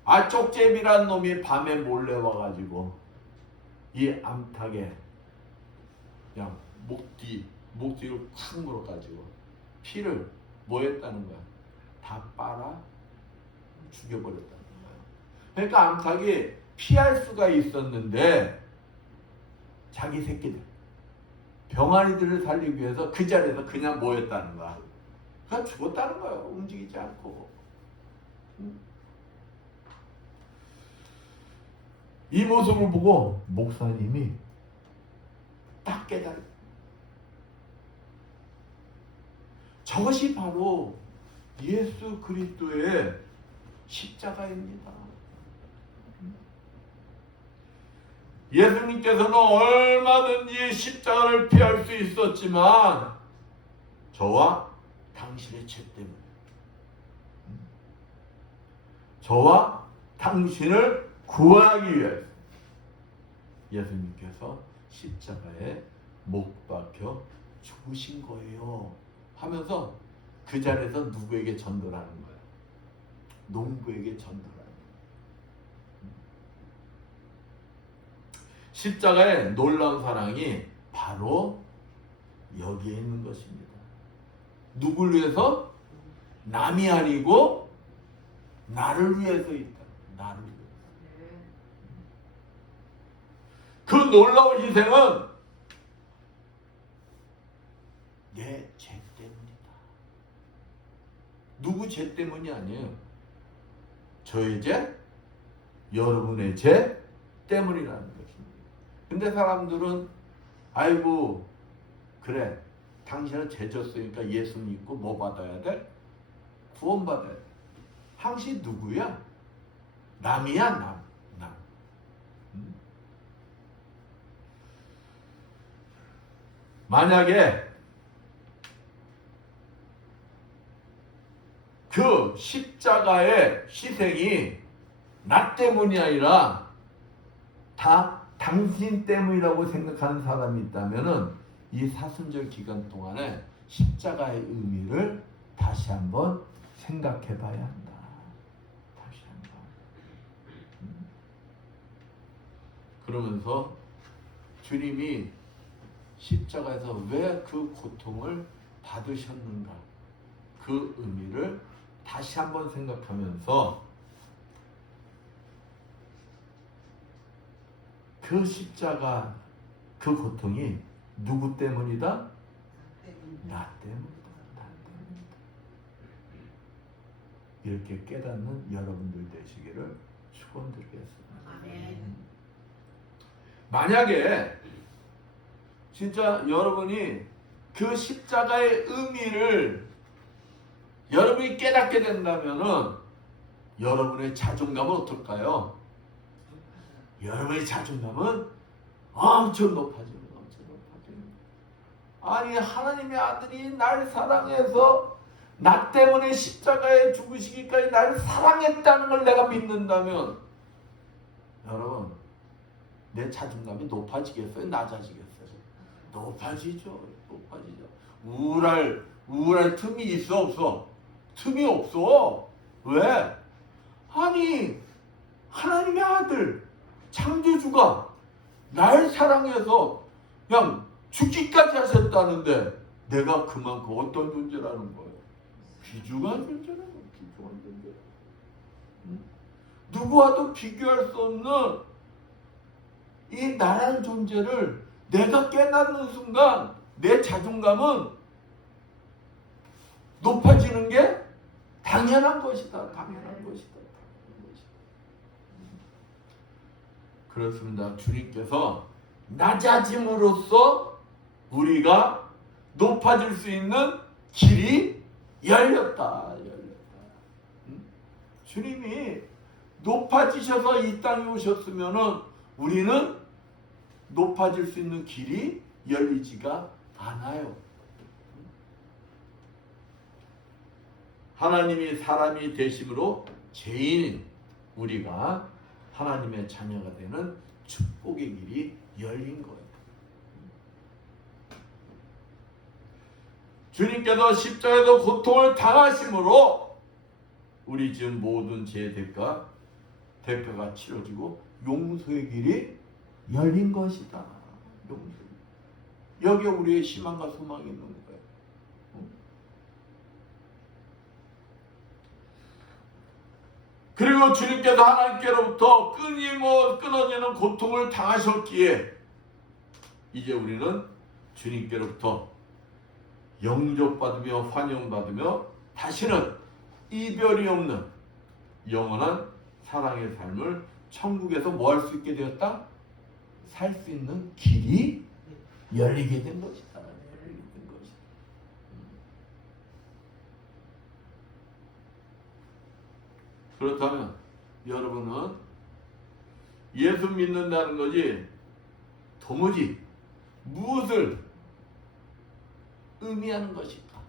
아 쪽제비란 놈이 밤에 몰래 와가지고 이 암탉에 그냥 목 뒤로 콱 물어가지고 피를 뭐 했다는 거야? 다 빨아 죽여버렸다는 거야. 그러니까 암탉이 피할 수가 있었는데 자기 새끼들 병아리들을 살리기 위해서 그 자리에서 그냥 모였다는 거야. 그냥 죽었다는 거야. 움직이지 않고. 이 모습을 보고 목사님이 딱 깨달아. 저것이 바로 예수 그리스도의 십자가입니다. 예수님께서는 얼마든지 십자가를 피할 수 있었지만 저와 당신의 죄 때문에, 저와 당신을 구하기 위해서 예수님께서 십자가에 못 박혀 죽으신 거예요 하면서 그 자리에서 누구에게 전도를 하는 거예요? 농부에게 전도를 하는 거예요. 십자가의 놀라운 사랑이 바로 여기에 있는 것입니다. 누굴 위해서? 남이 아니고 나를 위해서 있다. 나를 위해서. 그 놀라운 희생은 내 죄 때문이다. 누구 죄 때문이 아니에요. 저의 죄, 여러분의 죄 때문이라는 것입니다. 근데 사람들은 아이고 그래 당신은 죄 졌으니까 예수 믿고 뭐 받아야 돼? 구원 받아야 돼. 당신 누구야? 남이야, 남. 만약에 그 십자가의 희생이 나 때문이 아니라 다 당신 때문이라고 생각하는 사람이 있다면은 이 사순절 기간 동안에 십자가의 의미를 다시 한번 생각해 봐야 한다. 다시 한번. 그러면서 주님이 십자가에서 왜 그 고통을 받으셨는가? 그 의미를 다시 한번 생각하면서 그 십자가 그 고통이 누구 때문이다? 나 때문이다. 나 때문이다. 이렇게 깨닫는 여러분들 되시기를 축원드리겠습니다. 아멘. 만약에 진짜 여러분이 그 십자가의 의미를 여러분이 깨닫게 된다면은 여러분의 자존감은 어떨까요? 여러분의 자존감은 엄청 높아지는. 아니 하나님의 아들이 날 사랑해서 나 때문에 십자가에 죽으시기까지 나를 사랑했다는 걸 내가 믿는다면 여러분 내 자존감이 높아지겠어요? 낮아지겠어요? 높아지죠. 우울할 틈이 있어 없어? 틈이 없어. 왜? 아니 하나님의 아들 창조주가 날 사랑해서 그냥 죽기까지 하셨다는데 내가 그만큼 어떤 존재라는 거예요? 귀중한 존재라는 거예요. 귀중한 존재. 누구와도 비교할 수 없는 이 나라는 존재를 내가 깨닫는 순간 내 자존감은 높아지는 게 당연한 것이다. 당연한 것이다. 그렇습니다. 주님께서 낮아짐으로써 우리가 높아질 수 있는 길이 열렸다. 주님이 높아지셔서 이 땅에 오셨으면은 우리는 높아질 수 있는 길이 열리지가 않아요. 하나님이 사람이 되심으로 죄인인 우리가 하나님의 자녀가 되는 축복의 길이 열린 거예요. 주님께서 십자가에서 고통을 당하심으로 우리 지금 모든 죄의 대가가 치러지고 용서의 길이 열린 것이다. 용서. 여기에 우리의 희망과 소망이 있는 거예요. 그리고 주님께서 하나님께로부터 끊어지는 고통을 당하셨기에 이제 우리는 주님께로부터 영접받으며 환영받으며 다시는 이별이 없는 영원한 사랑의 삶을 천국에서 뭐 할 수 있게 되었다? 살 수 있는 길이 열리게 된 것이다. 열리게 된 것이다. 그렇다면 여러분은 예수 믿는다는 것이 도무지 무엇을 의미하는 것일까?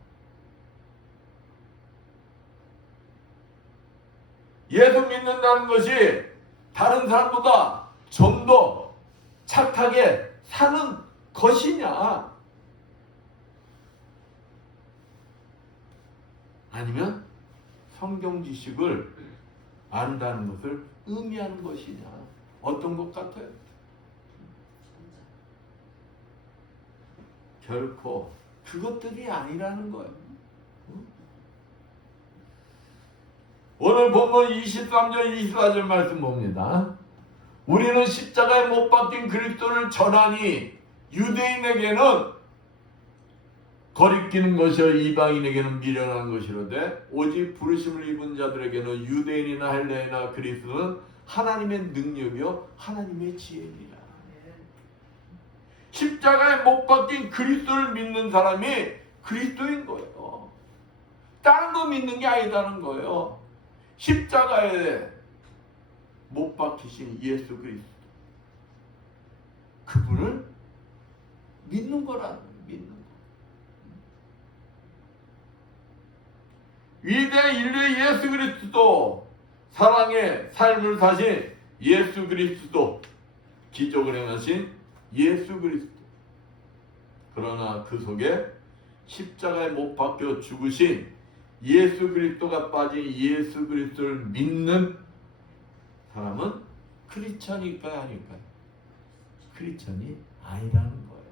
예수 믿는다는 것이 다른 사람보다 좀 더 착하게 사는 것이냐? 아니면 성경 지식을 안다는 것을 의미하는 것이냐? 어떤 것 같아요? 결코 그것들이 아니라는 거예요. 오늘 본문 23절 24절 말씀 봅니다. 우리는 십자가에 못 박힌 그리스도를 전하니 유대인에게는 거리끼는 것이요 이방인에게는 미련한 것이로되 오직 부르심을 입은 자들에게는 유대인이나 헬라이나 그리스도는 하나님의 능력이요 하나님의 지혜니라. 십자가에 못 박힌 그리스도를 믿는 사람이 그리스도인 거예요. 다른 거 믿는 게 아니다는 거예요. 십자가에 못 박히신 예수 그리스도, 그분을 믿는 거라는 거예요. 믿는 거. 위대한 인류의 예수 그리스도, 사랑의 삶을 사신 예수 그리스도, 기적을 행하신 예수 그리스도. 그러나 그 속에 십자가에 못 박혀 죽으신 예수 그리스도가 빠진 예수 그리스도를 믿는 사람은 크리스천일까요, 아닐까요? 크리스천이 아니라는 거예요.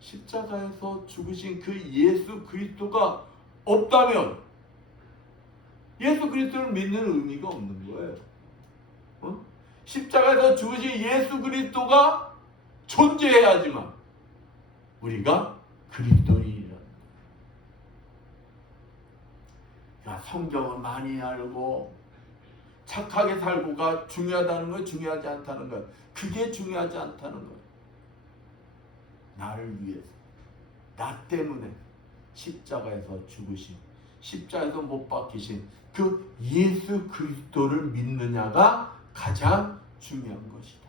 십자가에서 죽으신 그 예수 그리스도가 없다면 예수 그리스도를 믿는 의미가 없는 거예요. 십자가에서 죽으신 예수 그리스도가 존재해야지만 우리가 그리스도인이라는 거예요. 그러니까 성경을 많이 알고 착하게 살고가 중요하다는 거, 중요하지 않다는 거, 그게 중요하지 않다는 거예요. 나를 위해서, 나 때문에 십자가에서 죽으신, 십자가에서 못 박히신 그 예수 그리스도를 믿느냐가 가장 중요한 것이다.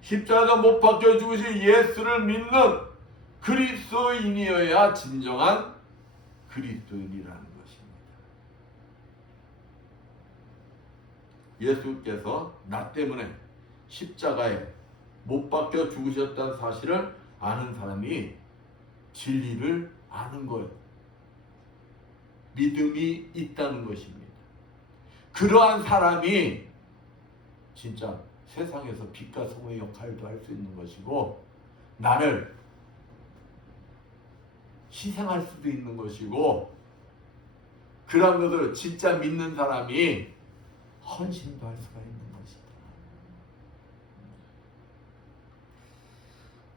십자가에서 못 박혀 죽으신 예수를 믿는 그리스도인이어야 진정한 그리스도인이라는 것입니다. 예수께서 나 때문에 십자가에 못 박혀 죽으셨다는 사실을 아는 사람이 진리를 아는 거예요. 믿음이 있다는 것입니다. 그러한 사람이 진짜 세상에서 빛과 소금의 역할도 할 수 있는 것이고, 나를 희생할 수도 있는 것이고, 그런 것을 진짜 믿는 사람이 헌신도 할 수가 있는 것이다.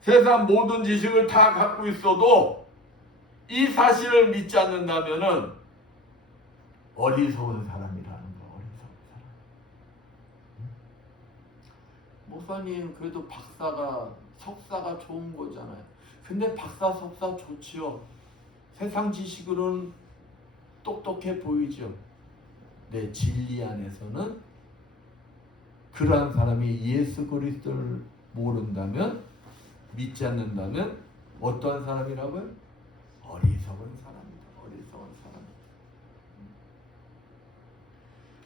세상 모든 지식을 다 갖고 있어도 이 사실을 믿지 않는다면은 어리석은 사람이라는 거. 어리석은 사람. 목사님 그래도 박사가, 석사가 좋은 거잖아요. 근데 박사, 석사 좋지요. 세상 지식으로는 똑똑해 보이죠. 내 진리 안에서는 그러한 사람이 예수 그리스도를 모른다면, 믿지 않는다면 어떠한 사람이라고요? 어리석은 사람이다. 어리석은 사람.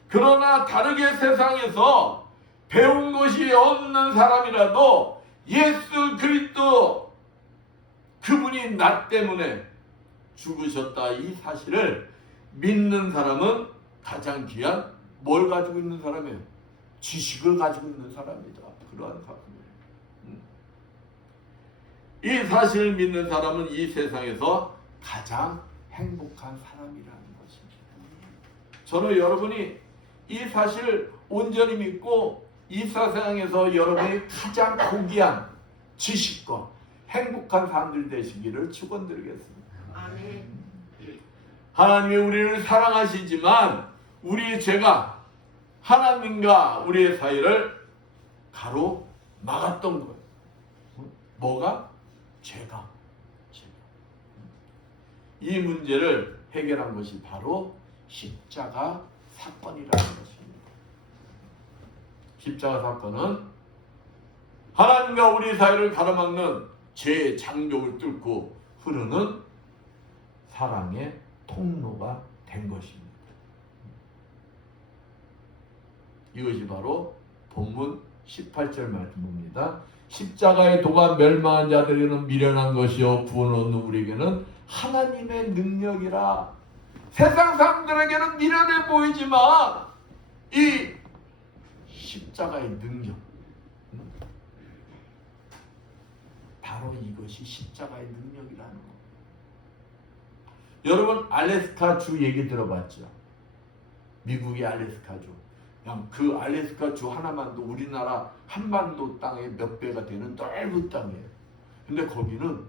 그러나 다르게 세상에서 배운 것이 없는 사람이라도 예수 그리스도, 그분이 나 때문에 죽으셨다 이 사실을 믿는 사람은 가장 귀한 뭘 가지고 있는 사람이에요? 지식을 가지고 있는 사람이다. 그러한 사람이에요. 이 사실을 믿는 사람은 이 세상에서 가장 행복한 사람이라는 것입니다. 저는 여러분이 이 사실을 온전히 믿고 이 세상에서 여러분이 가장 고귀한 지식과 행복한 사람들 되시기를 축원드리겠습니다. 아멘. 하나님이 우리를 사랑하시지만 우리의 죄가 하나님과 우리의 사이를 가로막았던 거예요. 뭐가? 죄가. 이 문제를 해결한 것이 바로 십자가 사건이라는 것입니다. 십자가 사건은 하나님과 우리 사이를 가로막는 죄의 장벽을 뚫고 흐르는 사랑의 통로가 된 것입니다. 이것이 바로 본문 18절 말씀입니다. 십자가의 도가 멸망한 자들에게는 미련한 것이요 구원 얻는 우리에게는 하나님의 능력이라. 세상 사람들에게는 미련해 보이지만 이 십자가의 능력, 바로 이것이 십자가의 능력이라는 것. 여러분 알래스카 주 얘기 들어봤죠? 미국의 알래스카 주. 그냥 그 알래스카 주 하나만도 우리나라 한반도 땅의 몇 배가 되는 넓은 땅이에요. 근데 거기는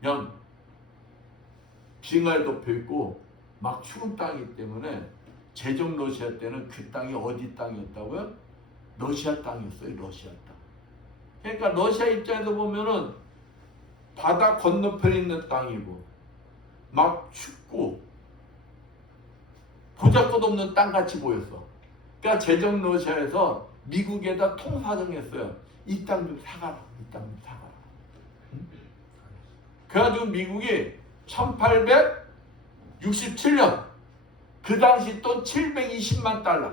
그냥 빙하에 덮여 있고 막 추운 땅이기 때문에 제정 러시아 때는 그 땅이 어디 땅이었다고요? 러시아 땅이었어요. 러시아 땅. 그러니까 러시아 입장에서 보면은 바다 건너편에 있는 땅이고 막 춥고 보잘것없는 땅같이 보였어. 그러니까 제정 러시아에서 미국에다 통사정했어요. 이 땅 좀 사가라. 이 땅 좀 사가라. 응? 그래가지고 미국이 1867년 그 당시 돈 720만 달러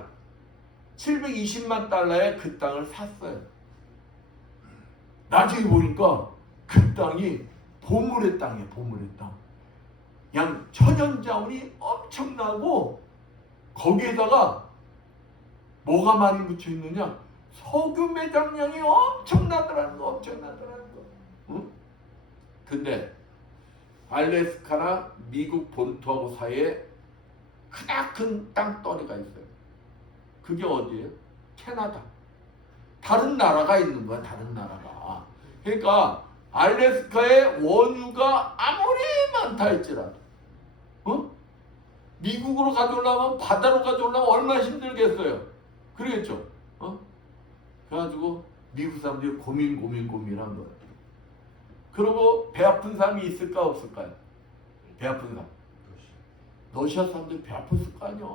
720만 달러에 그 땅을 샀어요. 나중에 보니까 그 땅이 보물의 땅이에요. 보물의 땅. 그냥 천연자원이 엄청나고 거기에다가 뭐가 많이 묻혀 있느냐? 석유 매장량이 엄청나더라는 거. 엄청나더라는 거. 응? 근데 알래스카나 미국 본토하고 사이에 크나큰 땅덩이가 있어요. 그게 어디예요? 캐나다. 다른 나라가 있는 거야. 다른 나라가. 그러니까 알래스카에 원유가 아무리 많다 할지라도 미국으로 가져오려면 바다로 가져오려면 얼마나 힘들겠어요. 그러겠죠. 그래가지고 미국 사람들이 고민한 거예요. 그리고 배 아픈 사람이 있을까 없을까요? 배 아픈 사람. 러시아 사람들 배 아팠을 거 아니야.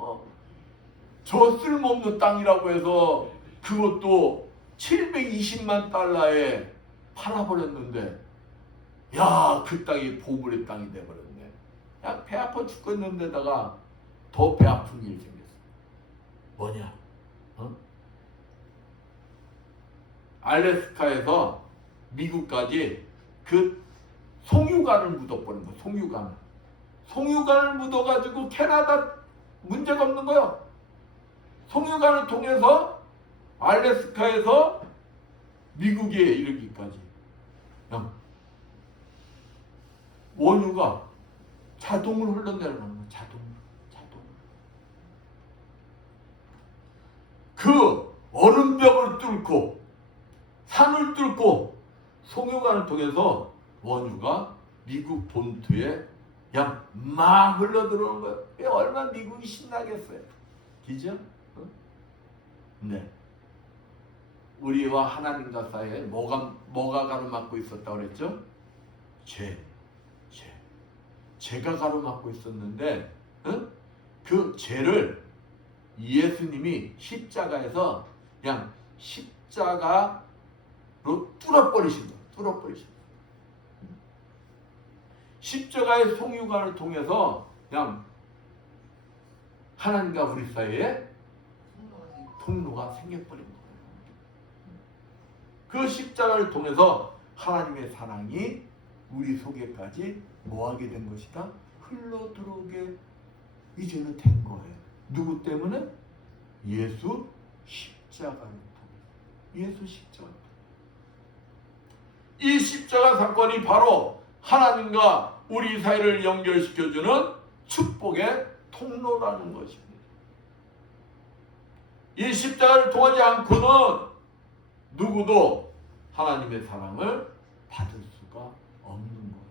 저 쓸모없는 땅이라고 해서 그것도 720만 달러에 팔아버렸는데 야, 그 땅이 보물의 땅이 돼버렸네. 야, 배 아파 죽겠는데다가 더 배 아픈 일이 생겼어. 뭐냐? 알래스카에서 미국까지 그 송유관을 묻어버린 거야. 송유관을 묻어가지고 캐나다 문제가 없는 거야. 송유관을 통해서 알래스카에서 미국에 이르기까지 원유가 자동으로 흘러내려가는 거야. 자동으로. 그 얼음벽을 뚫고 산을 뚫고 송유관을 통해서 원유가 미국 본토에 그냥 막 흘러들어오는 거예요. 얼마나 미국이 신나겠어요. 그죠? 네. 우리와 하나님과 사이에 뭐가 가로막고 있었다고 그랬죠? 죄가 가로막고 있었는데 그 죄를 예수님이 십자가에서 그냥 십자가로 뚫어버리신 거예요. 십자가의 송유관을 통해서 그냥 하나님과 우리 사이에 통로가 생겨버린 거예요. 그 십자가를 통해서 하나님의 사랑이 우리 속에까지 뭐하게 된 것이다? 흘러 들어오게 이제는 된 거예요. 누구 때문에? 예수 십자가를 통해. 예수 십자가. 이 십자가 사건이 바로 하나님과 우리 사이를 연결시켜주는 축복의 통로라는 것입니다. 이 십자가를 통하지 않고는 누구도 하나님의 사랑을 받을 수가 없는 거예요.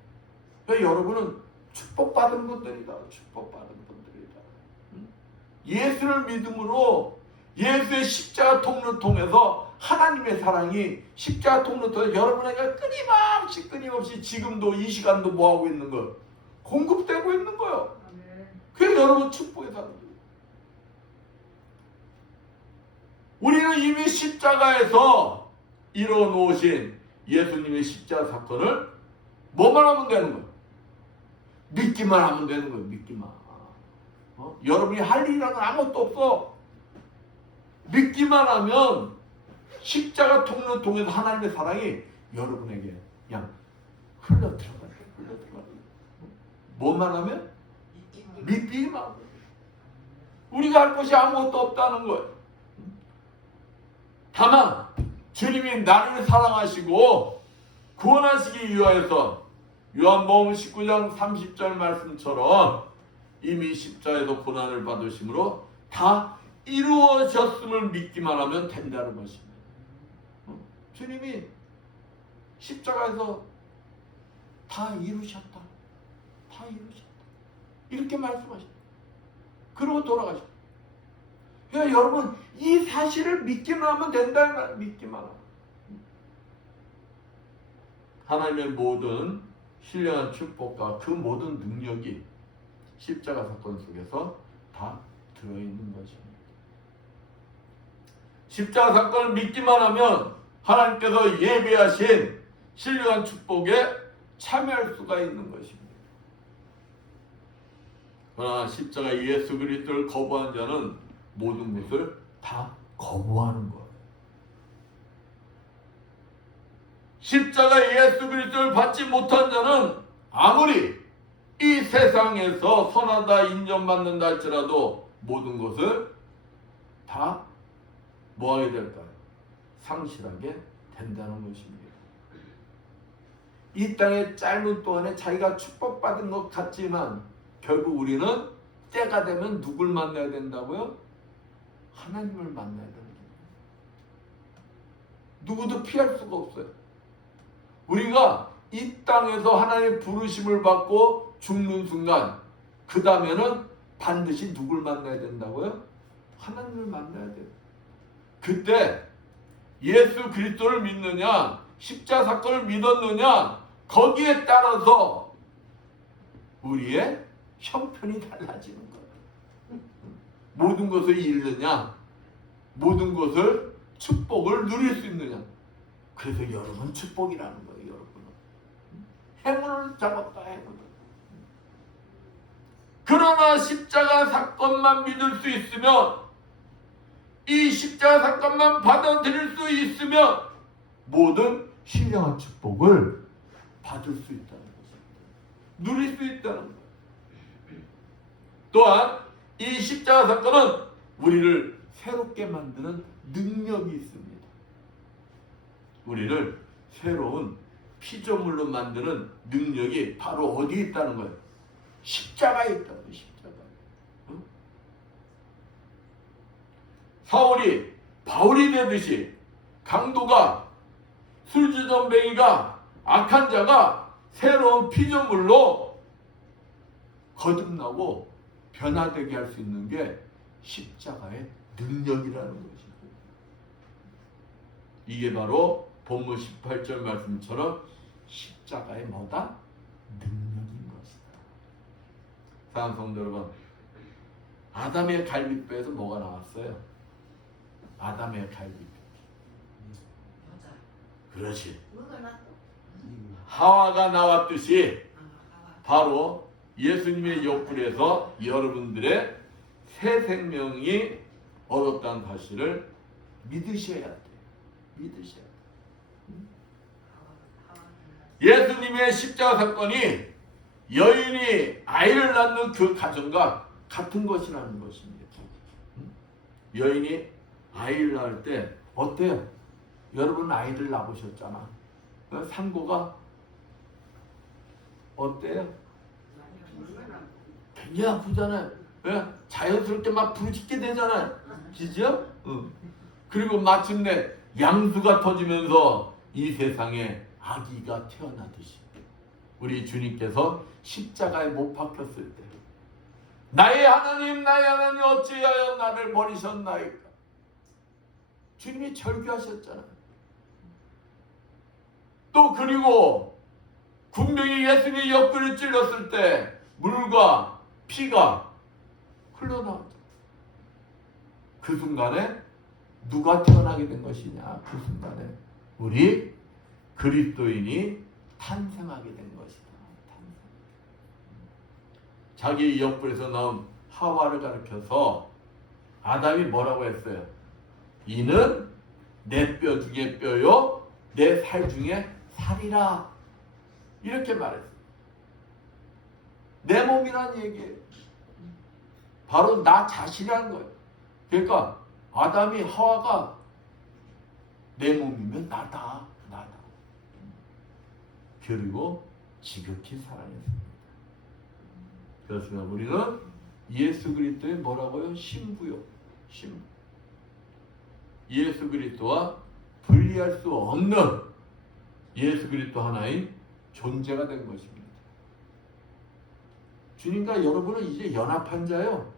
그러니까 여러분은 축복받은 분들이다. 예수를 믿음으로 예수의 십자가 통로를 통해서 하나님의 사랑이 십자가 통로를 통해서 여러분에게 끊임없이 지금도 이 시간도 뭐하고 있는 거예요? 공급되고 있는 거예요. 그게 여러분 축복의 사람. 우리는 이미 십자가에서 이뤄놓으신 예수님의 십자가 사건을 뭐만 하면 되는 거예요? 믿기만 하면 되는 거예요. 믿기만. 여러분이 할 일이라는 아무것도 없어. 믿기만 하면 십자가 통로를 통해서 하나님의 사랑이 여러분에게 그냥 흘러 들어가요. 뭐만 하면? 믿기만 하면. 우리가 할 것이 아무것도 없다는 거예요. 다만 주님이 나를 사랑하시고 구원하시기 위하여서 요한복음 19장 30절 말씀처럼 이미 십자가에서 고난을 받으심으로 다 이루어졌음을 믿기만 하면 된다는 것입니다. 주님이 십자가에서 다 이루셨다. 이렇게 말씀하셨다. 그러고 돌아가셨다. 그러니까 여러분 이 사실을 믿기만 하면 된다는 거예요. 믿기만 하면. 하나님의 모든 신령한 축복과 그 모든 능력이 십자가 사건 속에서 다 들어있는 것입니다. 십자가 사건을 믿기만 하면 하나님께서 예배하신 신령한 축복에 참여할 수가 있는 것입니다. 그러나 십자가 예수 그리스도를 거부한 자는 모든 것을 다 거부하는 거예요. 십자가 예수 그리스도를 받지 못한 자는 아무리 이 세상에서 선하다 인정받는다 할지라도 모든 것을 다 뭐하게 될까요? 상실하게 된다는 것입니다. 이 땅의 짧은 동안에 자기가 축복받은 것 같지만 결국 우리는 때가 되면 누굴 만나야 된다고요? 하나님을 만나야 됩니다. 누구도 피할 수가 없어요. 우리가 이 땅에서 하나님의 부르심을 받고 죽는 순간 그 다음에는 반드시 누굴 만나야 된다고요? 하나님을 만나야 돼요. 그때 예수 그리스도를 믿느냐 십자가 사건을 믿었느냐 거기에 따라서 우리의 형편이 달라지는 거예요. 모든 것을 잃느냐 모든 것을 축복을 누릴 수 있느냐. 그래서 여러분 축복이라는 거예요. 여러분은 행운을 잡았다. 행운을. 그러나 십자가 사건만 믿을 수 있으면 이 십자가 사건만 받아들일 수 있으면 모든 신령한 축복을 받을 수 있다는 것입니다. 누릴 수 있다는 거예요. 또한 이 십자가 사건은 우리를 새롭게 만드는 능력이 있습니다. 우리를 새로운 피조물로 만드는 능력이 바로 어디에 있다는 거예요? 십자가에 있다는 거예요. 십자가에. 응? 사울이 바울이 되듯이 강도가 술주전뱅이가 악한 자가 새로운 피조물로 거듭나고 변화되게 할 수 있는 게 십자가의 능력이라는 것이고 이게 바로 본문 18절 말씀처럼 십자가의 뭐다? 능력인 것이다. 사랑하는 성도 여러분, 아담의 갈비뼈에서 뭐가 나왔어요? 아담의 갈비뼈. 여자. 그렇지. 누가 낳았어? 하와가 나왔듯이 바로 예수님의 옆구리에서 여러분들의 새 생명이 얻었다는 사실을 믿으셔야 돼요. 믿으셔야 돼요. 예수님의 십자가 사건이 여인이 아이를 낳는 그 가정과 같은 것이라는 것입니다. 여인이 아이를 낳을 때 어때요? 여러분 아이를 낳으셨잖아. 산고가 어때요? 굉장히 아프잖아요. 왜? 자연스럽게 막 부르짖게 되잖아요. 그죠? 그리고 마침내 양수가 터지면서 이 세상에 아기가 태어나듯이 우리 주님께서 십자가에 못 박혔을 때 나의 하나님 어찌하여 나를 버리셨나이까. 주님이 절규하셨잖아요. 또 그리고 군병이 예수님의 옆구리를 찔렀을 때 물과 피가 흘러나오죠. 그 순간에 누가 태어나게 된 것이냐? 그 순간에 우리 그리스도인이 탄생하게 된 것이다. 자기 옆구리에서 나온 하와를 가리켜서 아담이 뭐라고 했어요? 이는 내 뼈 중에 뼈요 내 살 중에 살이라. 이렇게 말했어요. 내 몸이란 얘기예요. 바로 나 자신이라는 거예요. 그러니까 아담이 하와가 내 몸이면 나다. 그리고 지극히 사랑했습니다. 그렇습니다. 우리는 예수 그리스도의 뭐라고요? 신부요. 신부. 예수 그리스도와 분리할 수 없는 예수 그리스도 하나의 존재가 된 것입니다. 주님과 여러분은 이제 연합한 자요.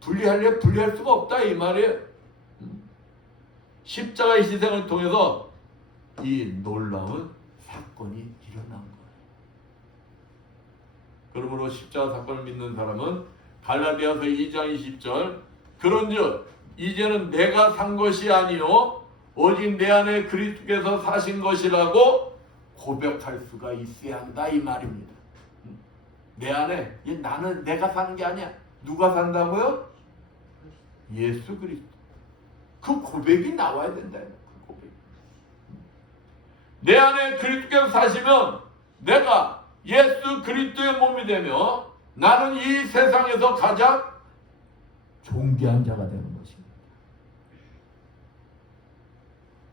분리할 수가 없다 이 말이에요. 십자가의 희생을 통해서 이 놀라운 사건이 사건이 일어난 거예요. 그러므로 십자가 사건을 믿는 사람은 갈라디아서 2장 20절 그런즉 이제는 내가 산 것이 아니요 오직 내 안에 그리스도께서 사신 것이라고 고백할 수가 있어야 한다 이 말입니다. 내 안에 나는 내가 사는 게 아니야. 누가 산다고요? 예수 그리스도. 그 고백이 나와야 된다. 그 고백. 내 안에 그리스도께서 사시면 내가 예수 그리스도의 몸이 되며 나는 이 세상에서 가장 존귀한 자가 되는 것입니다.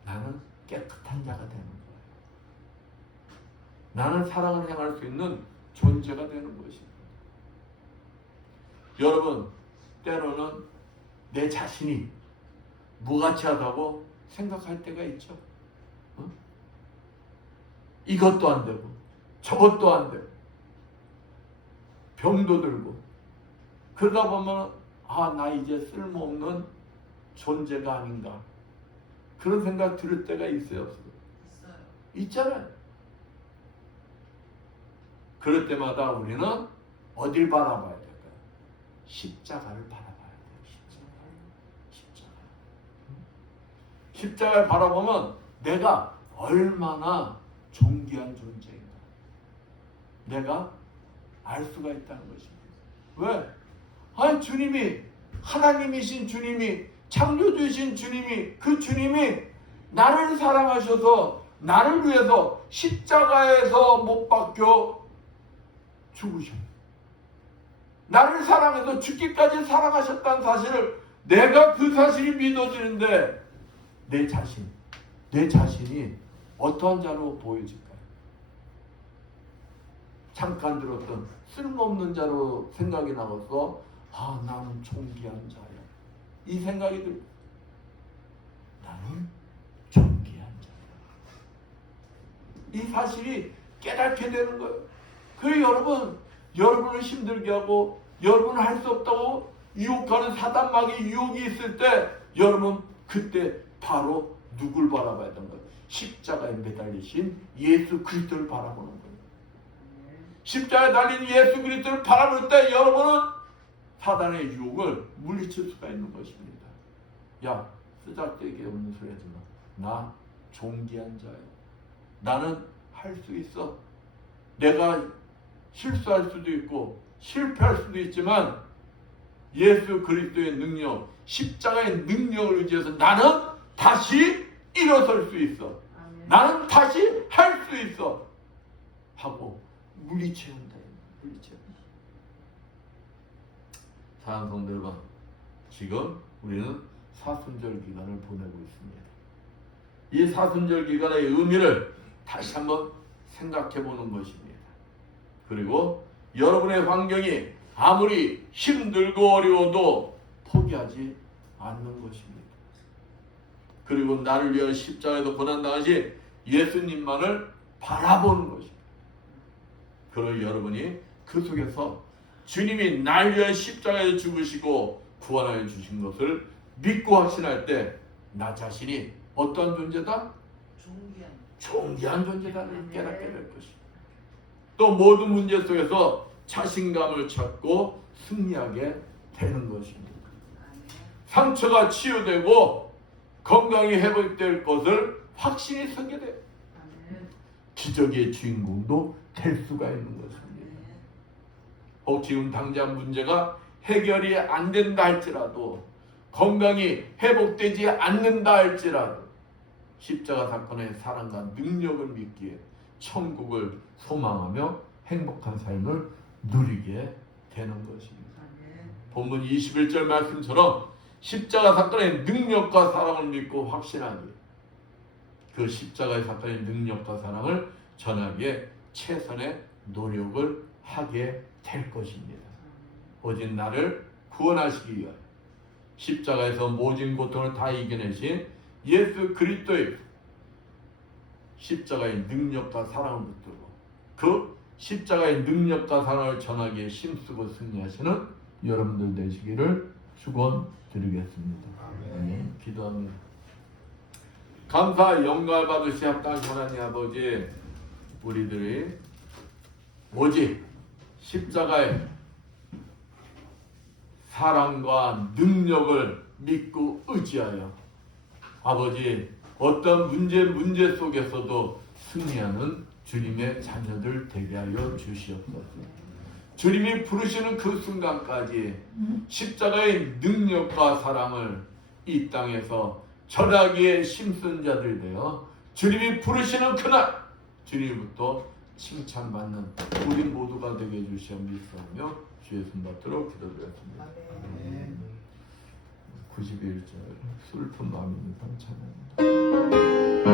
나는 깨끗한 자가 되는 거예요. 나는 사랑을 행할 수 있는 존재가 되는 것입니다. 여러분, 때로는 내 자신이 무가치하다고 생각할 때가 있죠. 이것도 안 되고 저것도 안 되고 병도 들고 그러다 보면 나 이제 쓸모없는 존재가 아닌가 그런 생각 들을 때가 있어요. 있어요. 있잖아요. 그럴 때마다 우리는 어딜 바라봐야 될까요? 십자가를 바라봐야 돼요. 십자가를 바라보면 내가 얼마나 존귀한 존재인가 내가 알 수가 있다는 것입니다. 왜? 아니 주님이 하나님이신 주님이 창조주이신 주님이 그 주님이 나를 사랑하셔서 나를 위해서 십자가에서 못 박혀 죽으셨어요. 나를 사랑해서 죽기까지 사랑하셨다는 사실을 내가 그 사실이 믿어지는데 내 자신이 어떠한 자로 보여질까요? 잠깐 들었던 쓸모없는 자로 생각이 나서 나는 존귀한 자야. 이 생각이 들고 나는 존귀한 자야. 이 사실이 깨닫게 되는 거예요. 그래서 여러분을 힘들게 하고 여러분은 할 수 없다고 유혹하는 사단마귀 유혹이 있을 때 여러분 그때 바로 누굴 바라봐야 되는 거예요? 십자가에 매달리신 예수 그리스도를 바라보는 거예요. 십자가에 달린 예수 그리스도를 바라볼 때 여러분은 사단의 유혹을 물리칠 수가 있는 것입니다. 야, 쓰잘데기 없는 소리 하지 마. 나 존귀한 자야. 나는 할 수 있어. 내가 실수할 수도 있고 실패할 수도 있지만 예수 그리스도의 능력, 십자가의 능력을 의지해서 나는 다시 일어설 수 있어. 나는 다시 할 수 있어. 하고 물리쳐온다. 사랑하는 성도 여러분, 지금 우리는 사순절 기간을 보내고 있습니다. 이 사순절 기간의 의미를 다시 한번 생각해 보는 것입니다. 그리고 여러분의 환경이 아무리 힘들고 어려워도 포기하지 않는 것입니다. 그리고 나를 위한 십자가에서 고난당하신 예수님만을 바라보는 것입니다. 그리고 여러분이 그 속에서 주님이 날 위한 십자가에 죽으시고 구원하여 주신 것을 믿고 확신할 때 나 자신이 어떠한 존재다? 존귀한 존재다를 깨닫게 될 것입니다. 또 모든 문제 속에서 자신감을 찾고 승리하게 되는 것입니다. 상처가 치유되고 건강이 회복될 것을 확신이 서게 돼요. 기적의 주인공도 될 수가 있는 것입니다. 혹 지금 당장 문제가 해결이 안 된다 할지라도 건강이 회복되지 않는다 할지라도 십자가 사건의 사랑과 능력을 믿기에 천국을 소망하며 행복한 삶을 누리게 되는 것입니다. 본문 21절 말씀처럼 십자가 사건의 능력과 사랑을 믿고 확신하기에 그 십자가의 사건의 능력과 사랑을 전하기에 최선의 노력을 하게 될 것입니다. 오직 나를 구원하시기 위하여 십자가에서 모진 고통을 다 이겨내신 예수 그리스도의 십자가의 능력과 사랑을 붙들고 그 십자가의 능력과 사랑을 전하기에 힘쓰고 승리하시는 여러분들 되시기를 축원드리겠습니다. 아멘. 기도합니다. 감사 영광을 받으시 합당하신 하나님 아버지, 우리들이 오직 십자가의 사랑과 능력을 믿고 의지하여 아버지 어떤 문제 속에서도 승리하는 주님의 자녀들 되게 하여 주시옵소서. 주님이 부르시는 그 순간까지 십자가의 능력과 사랑을 이 땅에서 절하기에 힘쓴 자들 되어 주님이 부르시는 그날 주님부터 칭찬받는 우리 모두가 되게 해주시옵소서. 주의 손 받도록 기도드렸습니다. 91절 슬픈 마음입니다. 찬양합니다.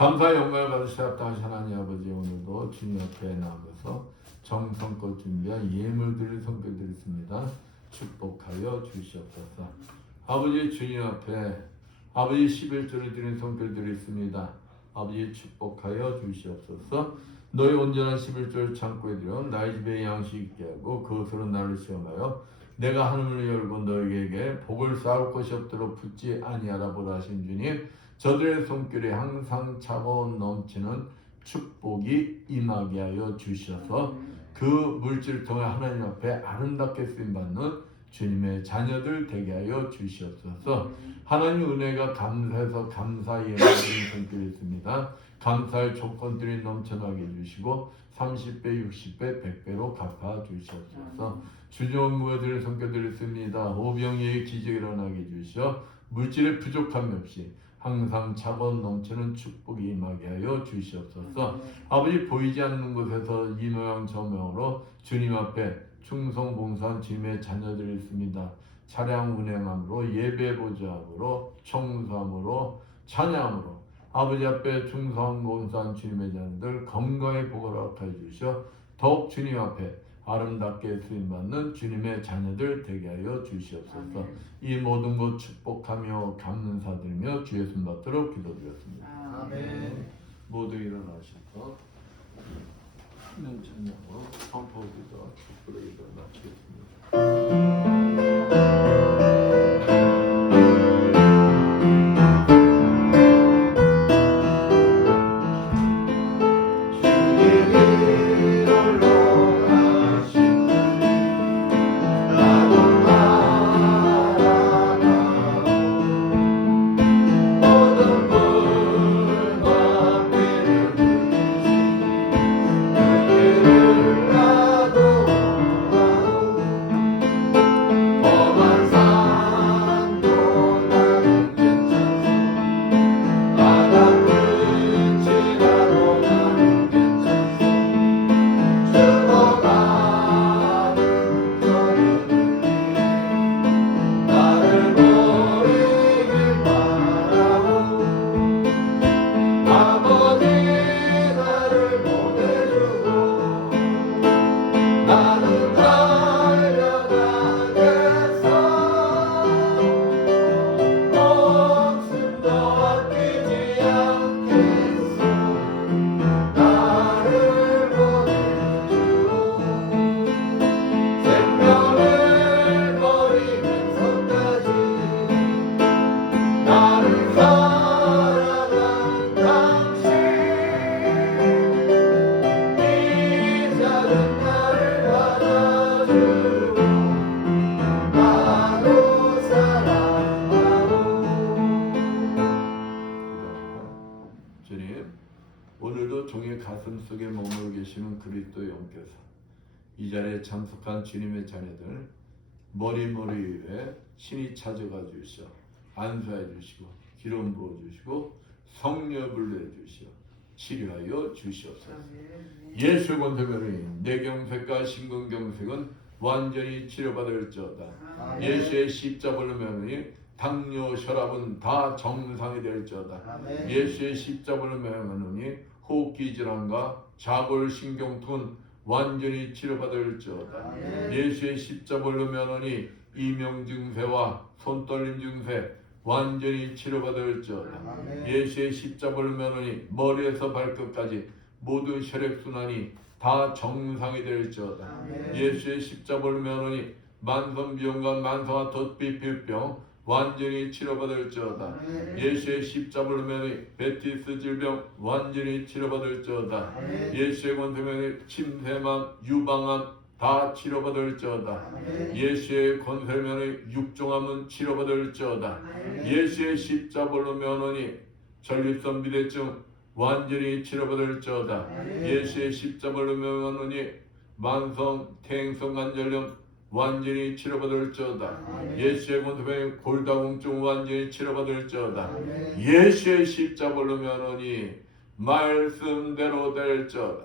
감사 영광을 받으시옵소서. 하나님 아버지, 오늘도 주님 앞에 나와서 정성껏 준비한 예물들을 섬겨드렸습니다. 축복하여 주시옵소서. 아버지, 주님 앞에 아버지 11조를 드린 섬겨드렸습니다. 아버지, 축복하여 주시옵소서. 너희 온전한 11조를 창고에 들여 나의 집에 양식 있게 하고 그것으로 나를 시험하여 내가 하늘을 열고 너희에게 복을 쌓을 것이 없도록 붙지 아니하라 보라 하신 주님, 저들의 손길에 항상 차가운 넘치는 축복이 임하게 하여 주셔서 그 물질을 통해 하나님 앞에 아름답게 쓰임받는 주님의 자녀들 되게 하여 주시옵소서. 하나님 은혜가 감사해서 감사의 예물을 손길에 있습니다. 감사의 조건들이 넘쳐나게 해주시고 30배, 60배, 100배로 갚아 주시옵소서. 주정부들을 섬겨드렸습니다. 오병이의 기적이 일어나게 해주시어 물질의 부족함이 없이 항상 차고 넘치는 축복이 임하게 하여 주시옵소서. 아버지, 보이지 않는 곳에서 이 모양 저 모양으로 주님 앞에 충성 봉사한 주님의 자녀들이 있습니다. 차량 운행함으로 예배 보좌함으로 청소함으로 찬양함으로 아버지 앞에 충성 봉사한 주님의 자녀들 건강의 복을 허락하여 주시어 더욱 주님 앞에 아름답게 쓰임받는 주님의 자녀들 되게 하여 주시옵소서. 이 모든 것 축복하며 감사드리며 주의 손 받도록 기도드렸습니다. 아멘. 모두 일어나셔서 신년 찬양으로 선포기도와 축복의 기도를 마치겠습니다. 주님이 그리스도 영께서 이 자리에 참석한 주님의 자녀들 머리에 신이 찾아가 주시어 안수해 주시고 기름 부어 주시고 성령을 내 주시어 치료하여 주시옵소서. 예수 권세면이 뇌경색과 심근경색은 완전히 치료받을지어다. 예수의 십자가를 면하니 당뇨, 혈압은 다 정상이 될지어다. 예수의 십자가를 면하니 호흡기 질환과 자골신경통은 완전히 치료받을지어다. 예수의 십자가를 면하니 이명 증세와 손떨림 증세 완전히 치료받을지어다. 예수의 십자가를 면하니 머리에서 발끝까지 모든 혈액순환이 다 정상이 될지어다. 예수의 십자가를 면하니 만성비염과 만성화 덧비필병 완전히 치료받을지어다. 예수의 십자가를 면하니 베티스 질병 완전히 치료받을지어다. 예수의 권세면이 침샘암, 유방암 다 치료받을지어다. 예수의 권세면의 육종암은 치료받을지어다. 예수의 십자가로 면하니 전립선 비대증 완전히 치료받을지어다. 예수의 십자가로 면하니 만성 퇴행성 관절염 완전히 치료받을지어다. 예수의 권세면의 골다공증 완전히 치료받을지어다. 예수의 십자가로 면하니 말씀대로 될지어다.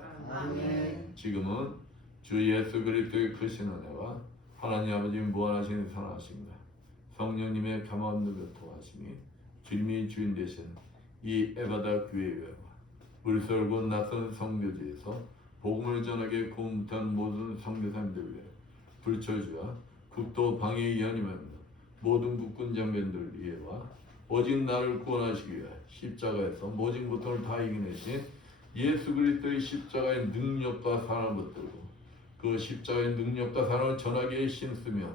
지금은 주 예수 그리스도의 크신 은혜와 하나님 아버지 무한하신 선하심과 성령님의 감화없는 교통하심이 주님이 주인 되신 이 에바다 교회와 울설고 낯선 성교지에서 복음을 전하게 고문탄 모든 성교사님들 위해 불철주와 국도 방해 연임하는 모든 국군 장병들 위해와 오직 나를 구원하시기 위해 십자가에서 모진 고통을 다 이겨내신 예수 그리스도의 십자가의 능력과 사랑을 붙들고 그 십자가의 능력과 사랑을 전하기에 힘쓰며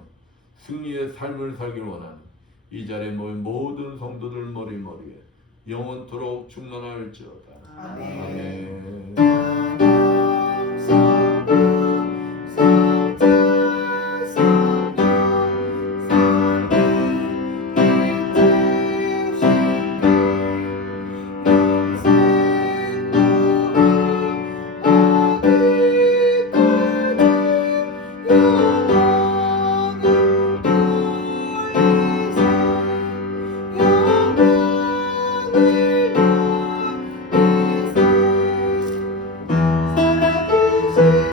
승리의 삶을 살길 원하는 이 자리에 모인 모든 성도들 머리에 영원토록 충만할지어다. 아멘.